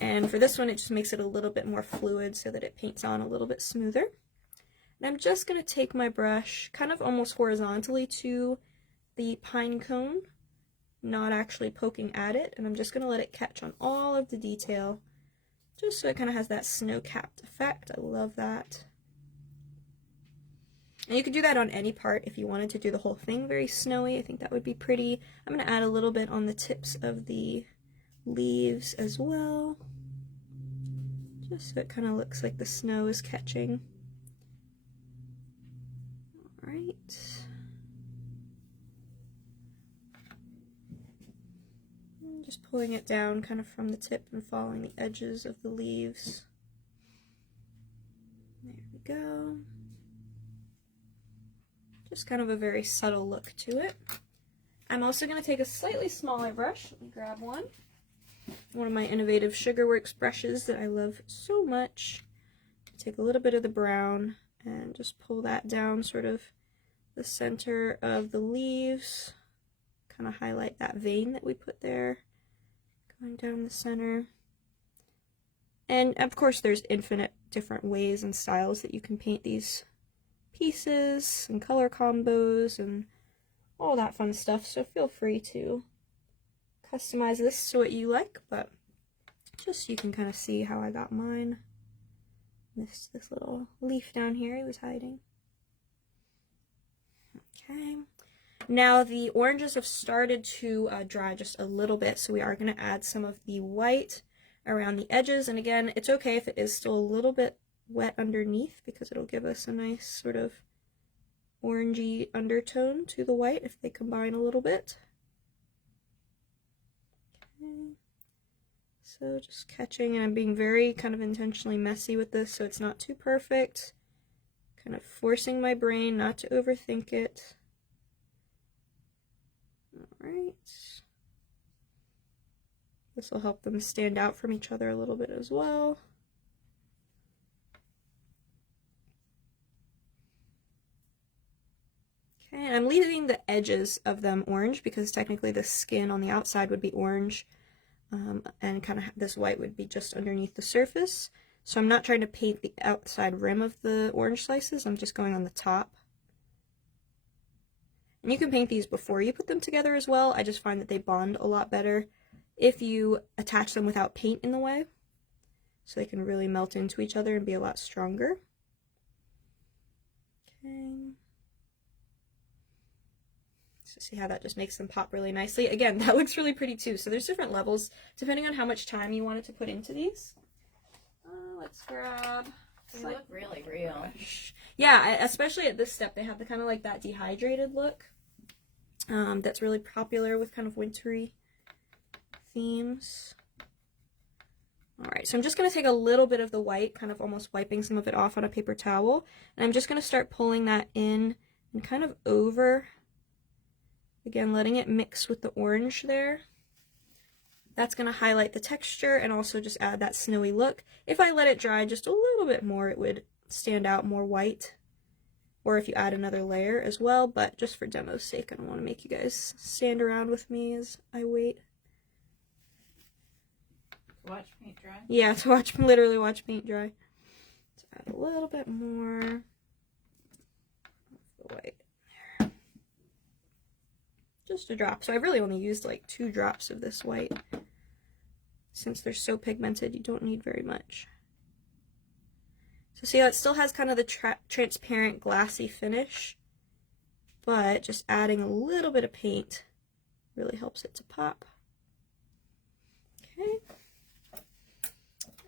And for this one, it just makes it a little bit more fluid so that it paints on a little bit smoother. And I'm just going to take my brush kind of almost horizontally to the pine cone, not actually poking at it. And I'm just going to let it catch on all of the detail, just so it kind of has that snow-capped effect. I love that. And you could do that on any part if you wanted to do the whole thing very snowy. I think that would be pretty. I'm going to add a little bit on the tips of the leaves as well, just so it kind of looks like the snow is catching. All right. And just pulling it down kind of from the tip and following the edges of the leaves. There we go. Just kind of a very subtle look to it. I'm also going to take a slightly smaller brush. Let me grab one. One of my innovative Sugarworks brushes that I love so much. Take a little bit of the brown and just pull that down sort of the center of the leaves. Kind of highlight that vein that we put there, going down the center. And of course there's infinite different ways and styles that you can paint these pieces and color combos and all that fun stuff, so feel free to customize this to what you like, but just so you can kind of see how I got mine. Missed this little leaf down here he was hiding. Okay, now the oranges have started to dry just a little bit, so we are going to add some of the white around the edges, and again, it's okay if it is still a little bit wet underneath, because it'll give us a nice sort of orangey undertone to the white if they combine a little bit. Okay. So just catching, and I'm being very kind of intentionally messy with this so it's not too perfect. Kind of forcing my brain not to overthink it. Alright. This will help them stand out from each other a little bit as well. Okay, and I'm leaving the edges of them orange because technically the skin on the outside would be orange, and kind of this white would be just underneath the surface. So I'm not trying to paint the outside rim of the orange slices, I'm just going on the top. And you can paint these before you put them together as well. I just find that they bond a lot better if you attach them without paint in the way, so they can really melt into each other and be a lot stronger. Okay. So see how that just makes them pop really nicely. Again, that looks really pretty too. So there's different levels depending on how much time you wanted to put into these. Let's grab. They look really real. Yeah, especially at this step, they have the kind of like that dehydrated look. That's really popular with kind of wintry themes. Alright, so I'm just going to take a little bit of the white, kind of almost wiping some of it off on a paper towel, and I'm just going to start pulling that in and kind of over. Again, letting it mix with the orange there. That's going to highlight the texture and also just add that snowy look. If I let it dry just a little bit more, it would stand out more white. Or if you add another layer as well, but just for demo's sake, I don't want to make you guys stand around with me as I wait. Watch paint dry? Yeah, to literally watch paint dry. Let's add a little bit more of the white. Just a drop. So I really only used like 2 drops of this white. Since they're so pigmented, you don't need very much. So see how it still has kind of the transparent glassy finish, but just adding a little bit of paint really helps it to pop. Okay.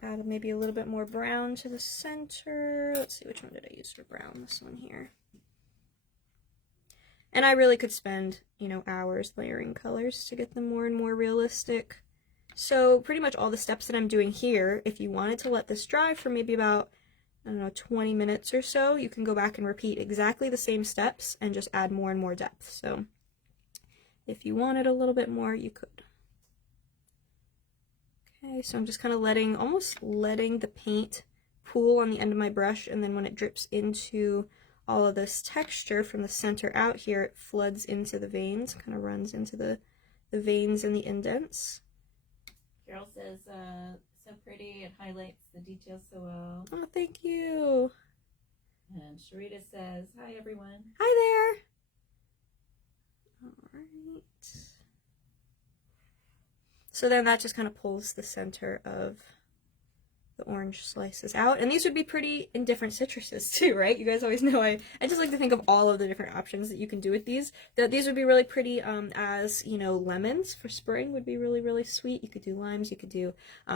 Add maybe a little bit more brown to the center. Let's see, which one did I use for brown? This one here. And I really could spend, you know, hours layering colors to get them more and more realistic. So pretty much all the steps that I'm doing here, if you wanted to let this dry for maybe about, I don't know, 20 minutes or so, you can go back and repeat exactly the same steps and just add more and more depth. So if you wanted a little bit more, you could. Okay, so I'm just kind of almost letting the paint pool on the end of my brush, and then when it drips into all of this texture from the center out here, it floods into the veins, kind of runs into the veins and the indents. Carol says, so pretty, it highlights the details so well. Oh, thank you. And Sharita says, hi everyone. Hi there. All right. So then that just kind of pulls the center of the orange slices out. And these would be pretty in different citruses too, right? You guys always know I just like to think of all of the different options that you can do with these. These would be really pretty as, you know, lemons for spring would be really, really sweet. You could do limes, you could do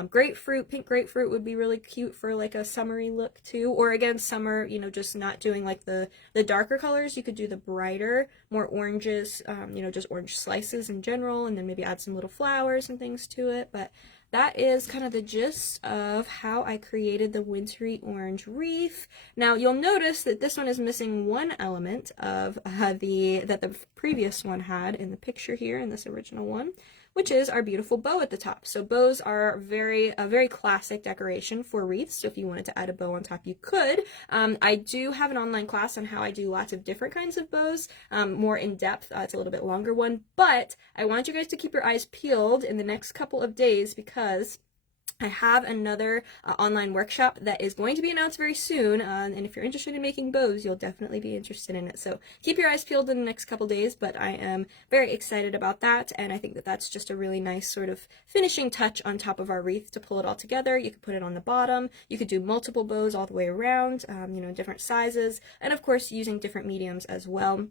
grapefruit. Pink grapefruit would be really cute for like a summery look too. Or again, summer, you know, just not doing like the darker colors. You could do the brighter, more oranges, you know, just orange slices in general, and then maybe add some little flowers and things to it. But that is kind of the gist of how I created the wintry orange wreath. Now you'll notice that this one is missing one element of that the previous one had in the picture here in this original one, which is our beautiful bow at the top. So bows are a very classic decoration for wreaths. So if you wanted to add a bow on top, you could. I do have an online class on how I do lots of different kinds of bows, more in depth. It's a little bit longer one, but I want you guys to keep your eyes peeled in the next couple of days because I have another online workshop that is going to be announced very soon, and if you're interested in making bows, you'll definitely be interested in it. So keep your eyes peeled in the next couple days, but I am very excited about that, and I think that that's just a really nice sort of finishing touch on top of our wreath to pull it all together. You could put it on the bottom. You could do multiple bows all the way around, you know, different sizes, and of course using different mediums as well.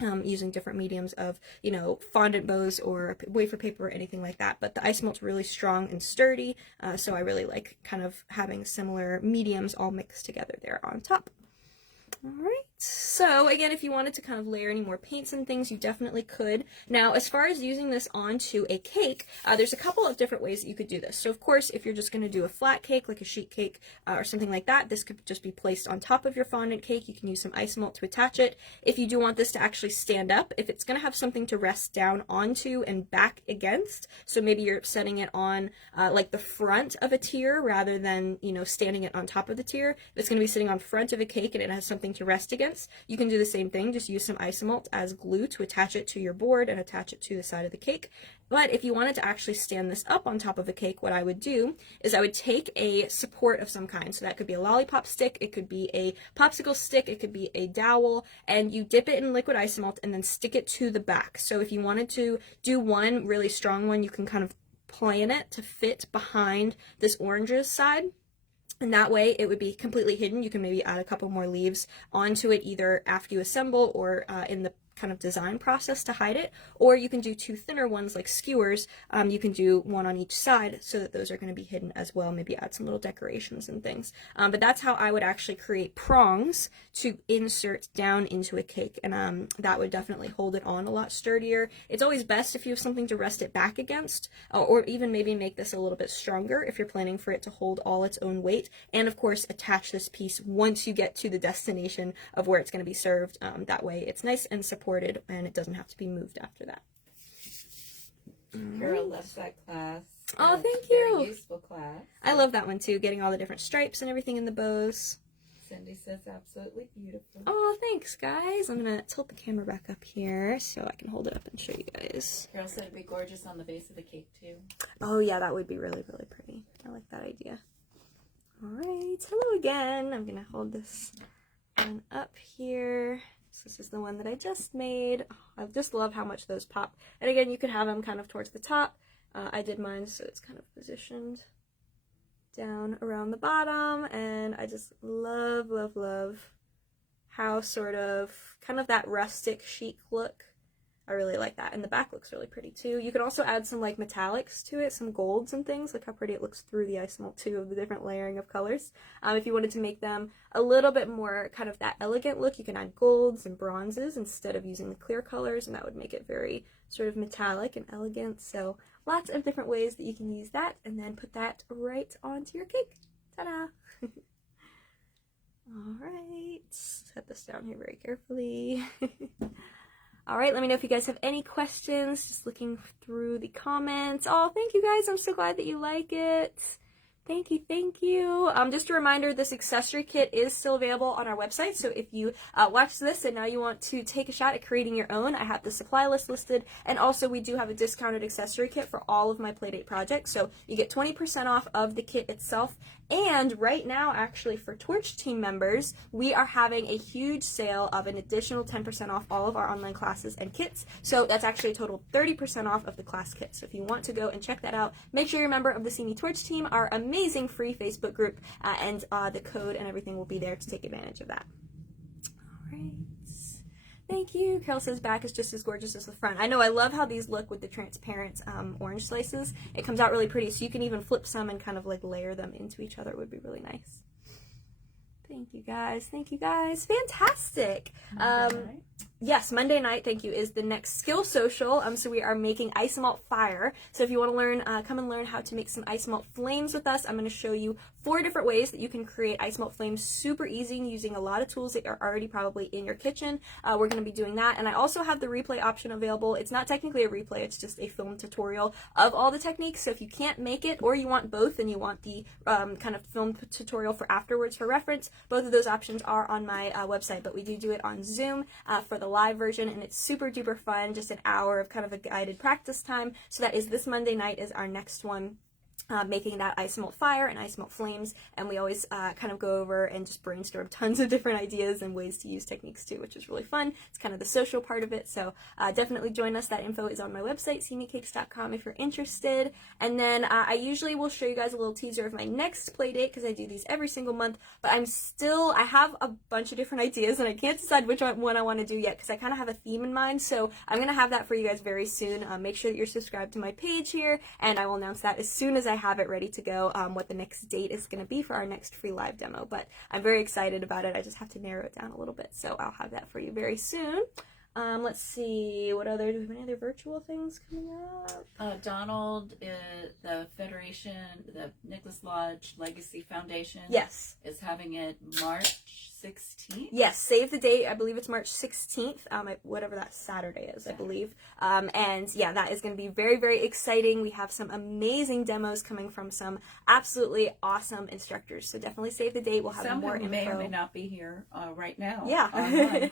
Using different mediums of, you know, fondant bows or wafer paper or anything like that. But the Isomalt's really strong and sturdy, so I really like kind of having similar mediums all mixed together there on top. Alright, so again, if you wanted to kind of layer any more paints and things, you definitely could. Now, as far as using this onto a cake, there's a couple of different ways that you could do this. So of course, if you're just going to do a flat cake, like a sheet cake or something like that, this could just be placed on top of your fondant cake. You can use some Isomalt to attach it. If you do want this to actually stand up, if it's going to have something to rest down onto and back against, so maybe you're setting it on like the front of a tier rather than, you know, standing it on top of the tier. If it's going to be sitting on front of a cake and it has something to rest against, you can do the same thing. Just use some Isomalt as glue to attach it to your board and attach it to the side of the cake. But if you wanted to actually stand this up on top of a cake, what I would do is I would take a support of some kind. So that could be a lollipop stick, it could be a popsicle stick, it could be a dowel, and you dip it in liquid Isomalt and then stick it to the back. So if you wanted to do one really strong one, you can kind of plan it to fit behind this oranges side. And that way it would be completely hidden. You can maybe add a couple more leaves onto it either after you assemble or in the kind of design process to hide it, or you can do two thinner ones like skewers. You can do one on each side so that those are going to be hidden as well, maybe add some little decorations and things. But that's how I would actually create prongs to insert down into a cake, and that would definitely hold it on a lot sturdier. It's always best if you have something to rest it back against, or even maybe make this a little bit stronger if you're planning for it to hold all its own weight, and of course attach this piece once you get to the destination of where it's going to be served. That way it's nice and supported and it doesn't have to be moved after that. Carol loves that class. Oh, thank you. Very useful class. I love that one too, getting all the different stripes and everything in the bows. Cindy says absolutely beautiful. Oh, thanks guys. I'm gonna tilt the camera back up here so I can hold it up and show you guys. Carol said it'd be gorgeous on the base of the cake too. Oh yeah, that would be really, really pretty. I like that idea. Alright, hello again. I'm gonna hold this one up here. This is the one that I just made. Oh, I just love how much those pop. And again, you could have them kind of towards the top. I did mine so it's kind of positioned down around the bottom, and I just love, love, love how sort of kind of that rustic chic look. I really like that, and the back looks really pretty too. You could also add some like metallics to it, some golds and things. Look how pretty it looks through the Isomalt too, of the different layering of colors. If you wanted to make them a little bit more kind of that elegant look, you can add golds and bronzes instead of using the clear colors, and that would make it very sort of metallic and elegant. So lots of different ways that you can use that, and then put that right onto your cake. Ta-da! All right, set this down here very carefully. All right, let me know if you guys have any questions. Just looking through the comments. Oh, thank you guys. I'm so glad that you like it. Thank you, thank you. Just a reminder, this accessory kit is still available on our website, so if you watch this and now you want to take a shot at creating your own, I have the supply list listed, and also we do have a discounted accessory kit for all of my Playdate projects, so you get 20% off of the kit itself. And right now, actually, for Torch team members, we are having a huge sale of an additional 10% off all of our online classes and kits. So that's actually a total 30% off of the class kit. So if you want to go and check that out, make sure you're a member of the Simi Torch team, our amazing free Facebook group, and the code and everything will be there to take advantage of that. All right. Thank you. Carol says back is just as gorgeous as the front. I know, I love how these look with the transparent orange slices. It comes out really pretty, so you can even flip some and kind of like layer them into each other. It would be really nice. Thank you guys. Thank you guys. Fantastic. Yes, Monday night, thank you, is the next skill social. So we are making Isomalt Fire. So if you want to learn, come and learn how to make some Isomalt flames with us. I'm going to show you 4 different ways that you can create Isomalt flames super easy using a lot of tools that are already probably in your kitchen. We're going to be doing that. And I also have the replay option available. It's not technically a replay, it's just a film tutorial of all the techniques. So if you can't make it, or you want both and you want the kind of film tutorial for afterwards for reference, both of those options are on my website. But we do it on Zoom for the live version, and it's super duper fun, just an hour of kind of a guided practice time. So that is this Monday night is our next one. Making that Isomalt Fire and Isomalt Flames, and we always kind of go over and just brainstorm tons of different ideas and ways to use techniques too, which is really fun. It's kind of the social part of it, so definitely join us. That info is on my website, simicakes.com, if you're interested. And then I usually will show you guys a little teaser of my next Playdate, because I do these every single month, but I have a bunch of different ideas, and I can't decide which one I want to do yet, because I kind of have a theme in mind, so I'm going to have that for you guys very soon. Make sure that you're subscribed to my page here, and I will announce that as soon as I have it ready to go, what the next date is going to be for our next free live demo. But I'm very excited about it. I just have to narrow it down a little bit, so I'll have that for you very soon. Let's see, do we have any other virtual things coming up? Donald, the Federation, the Nicholas Lodge Legacy Foundation, yes, is having it March 16th. Yes, save the date. I believe it's March 16th, whatever that Saturday is, I believe. And yeah, that is going to be very, very exciting. We have some amazing demos coming from some absolutely awesome instructors. So definitely save the date. We'll have more info. Some may or may not be here right now. Yeah.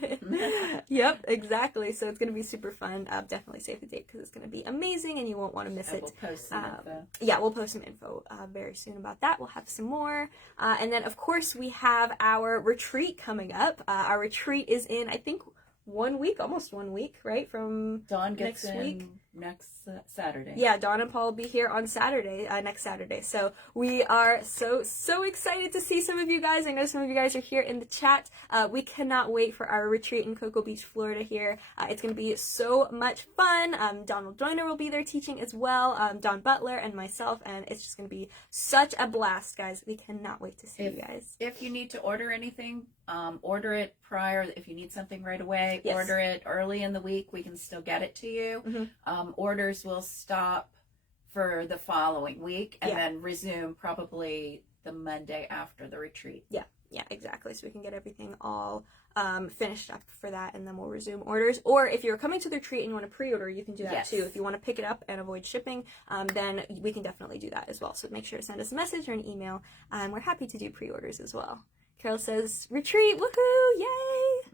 Yep, exactly. So it's going to be super fun. Definitely save the date, because it's going to be amazing and you won't want to miss it. We'll post some info. Yeah, we'll post some info very soon about that. We'll have some more. And then, of course, we have our retreat coming up. Our retreat is in, I think, 1 week, almost 1 week, right? From Dawn gets next week. Next Saturday. Yeah, Dawn and Paul will be here on Saturday, next Saturday. So we are so excited to see some of you guys. I know some of you guys are here in the chat. We cannot wait for our retreat in Cocoa Beach, Florida here. It's going to be so much fun. Donald Joyner will be there teaching as well, Don Butler and myself, and it's just going to be such a blast, guys. We cannot wait to see you guys. If you need to order anything, order it prior. If you need something right away, yes, order it early in the week. We can still get it to you. Mm-hmm. Orders will stop for the following week and then resume probably the Monday after the retreat. Yeah, exactly. So we can get everything all finished up for that, and then we'll resume orders. Or if you're coming to the retreat and you want to pre-order, you can do that too. If you want to pick it up and avoid shipping, then we can definitely do that as well. So make sure to send us a message or an email, and we're happy to do pre-orders as well. Carol says, retreat, woohoo, yay!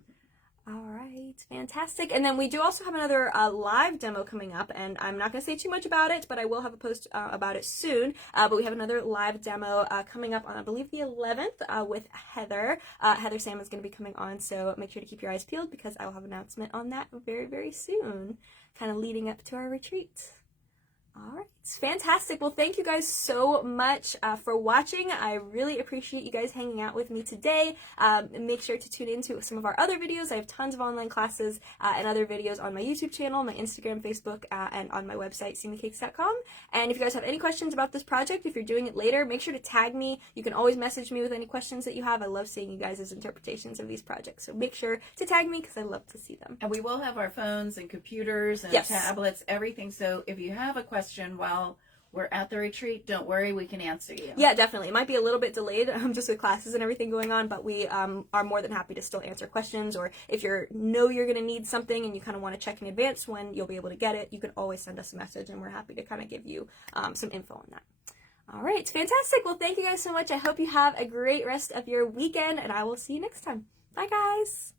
All right, fantastic. And then we do also have another live demo coming up, and I'm not going to say too much about it, but I will have a post about it soon. But we have another live demo coming up on, I believe, the 11th with Heather. Heather Sam is going to be coming on, so make sure to keep your eyes peeled, because I will have an announcement on that very, very soon, kind of leading up to our retreat. All right, it's fantastic. Well, thank you guys so much for watching. I really appreciate you guys hanging out with me today. Make sure to tune into some of our other videos. I have tons of online classes and other videos on my YouTube channel, my Instagram, Facebook, and on my website, simicakes.com. And if you guys have any questions about this project, if you're doing it later, make sure to tag me. You can always message me with any questions that you have. I love seeing you guys' interpretations of these projects. So make sure to tag me because I love to see them. And we will have our phones and computers and tablets, everything. So if you have a question while we're at the retreat, don't worry, we can answer you. Yeah, definitely. It might be a little bit delayed just with classes and everything going on, but we are more than happy to still answer questions, or if you're going to need something and you kind of want to check in advance when you'll be able to get it, you can always send us a message and we're happy to kind of give you some info on that. All right, fantastic. Well, thank you guys so much. I hope you have a great rest of your weekend and I will see you next time. Bye, guys.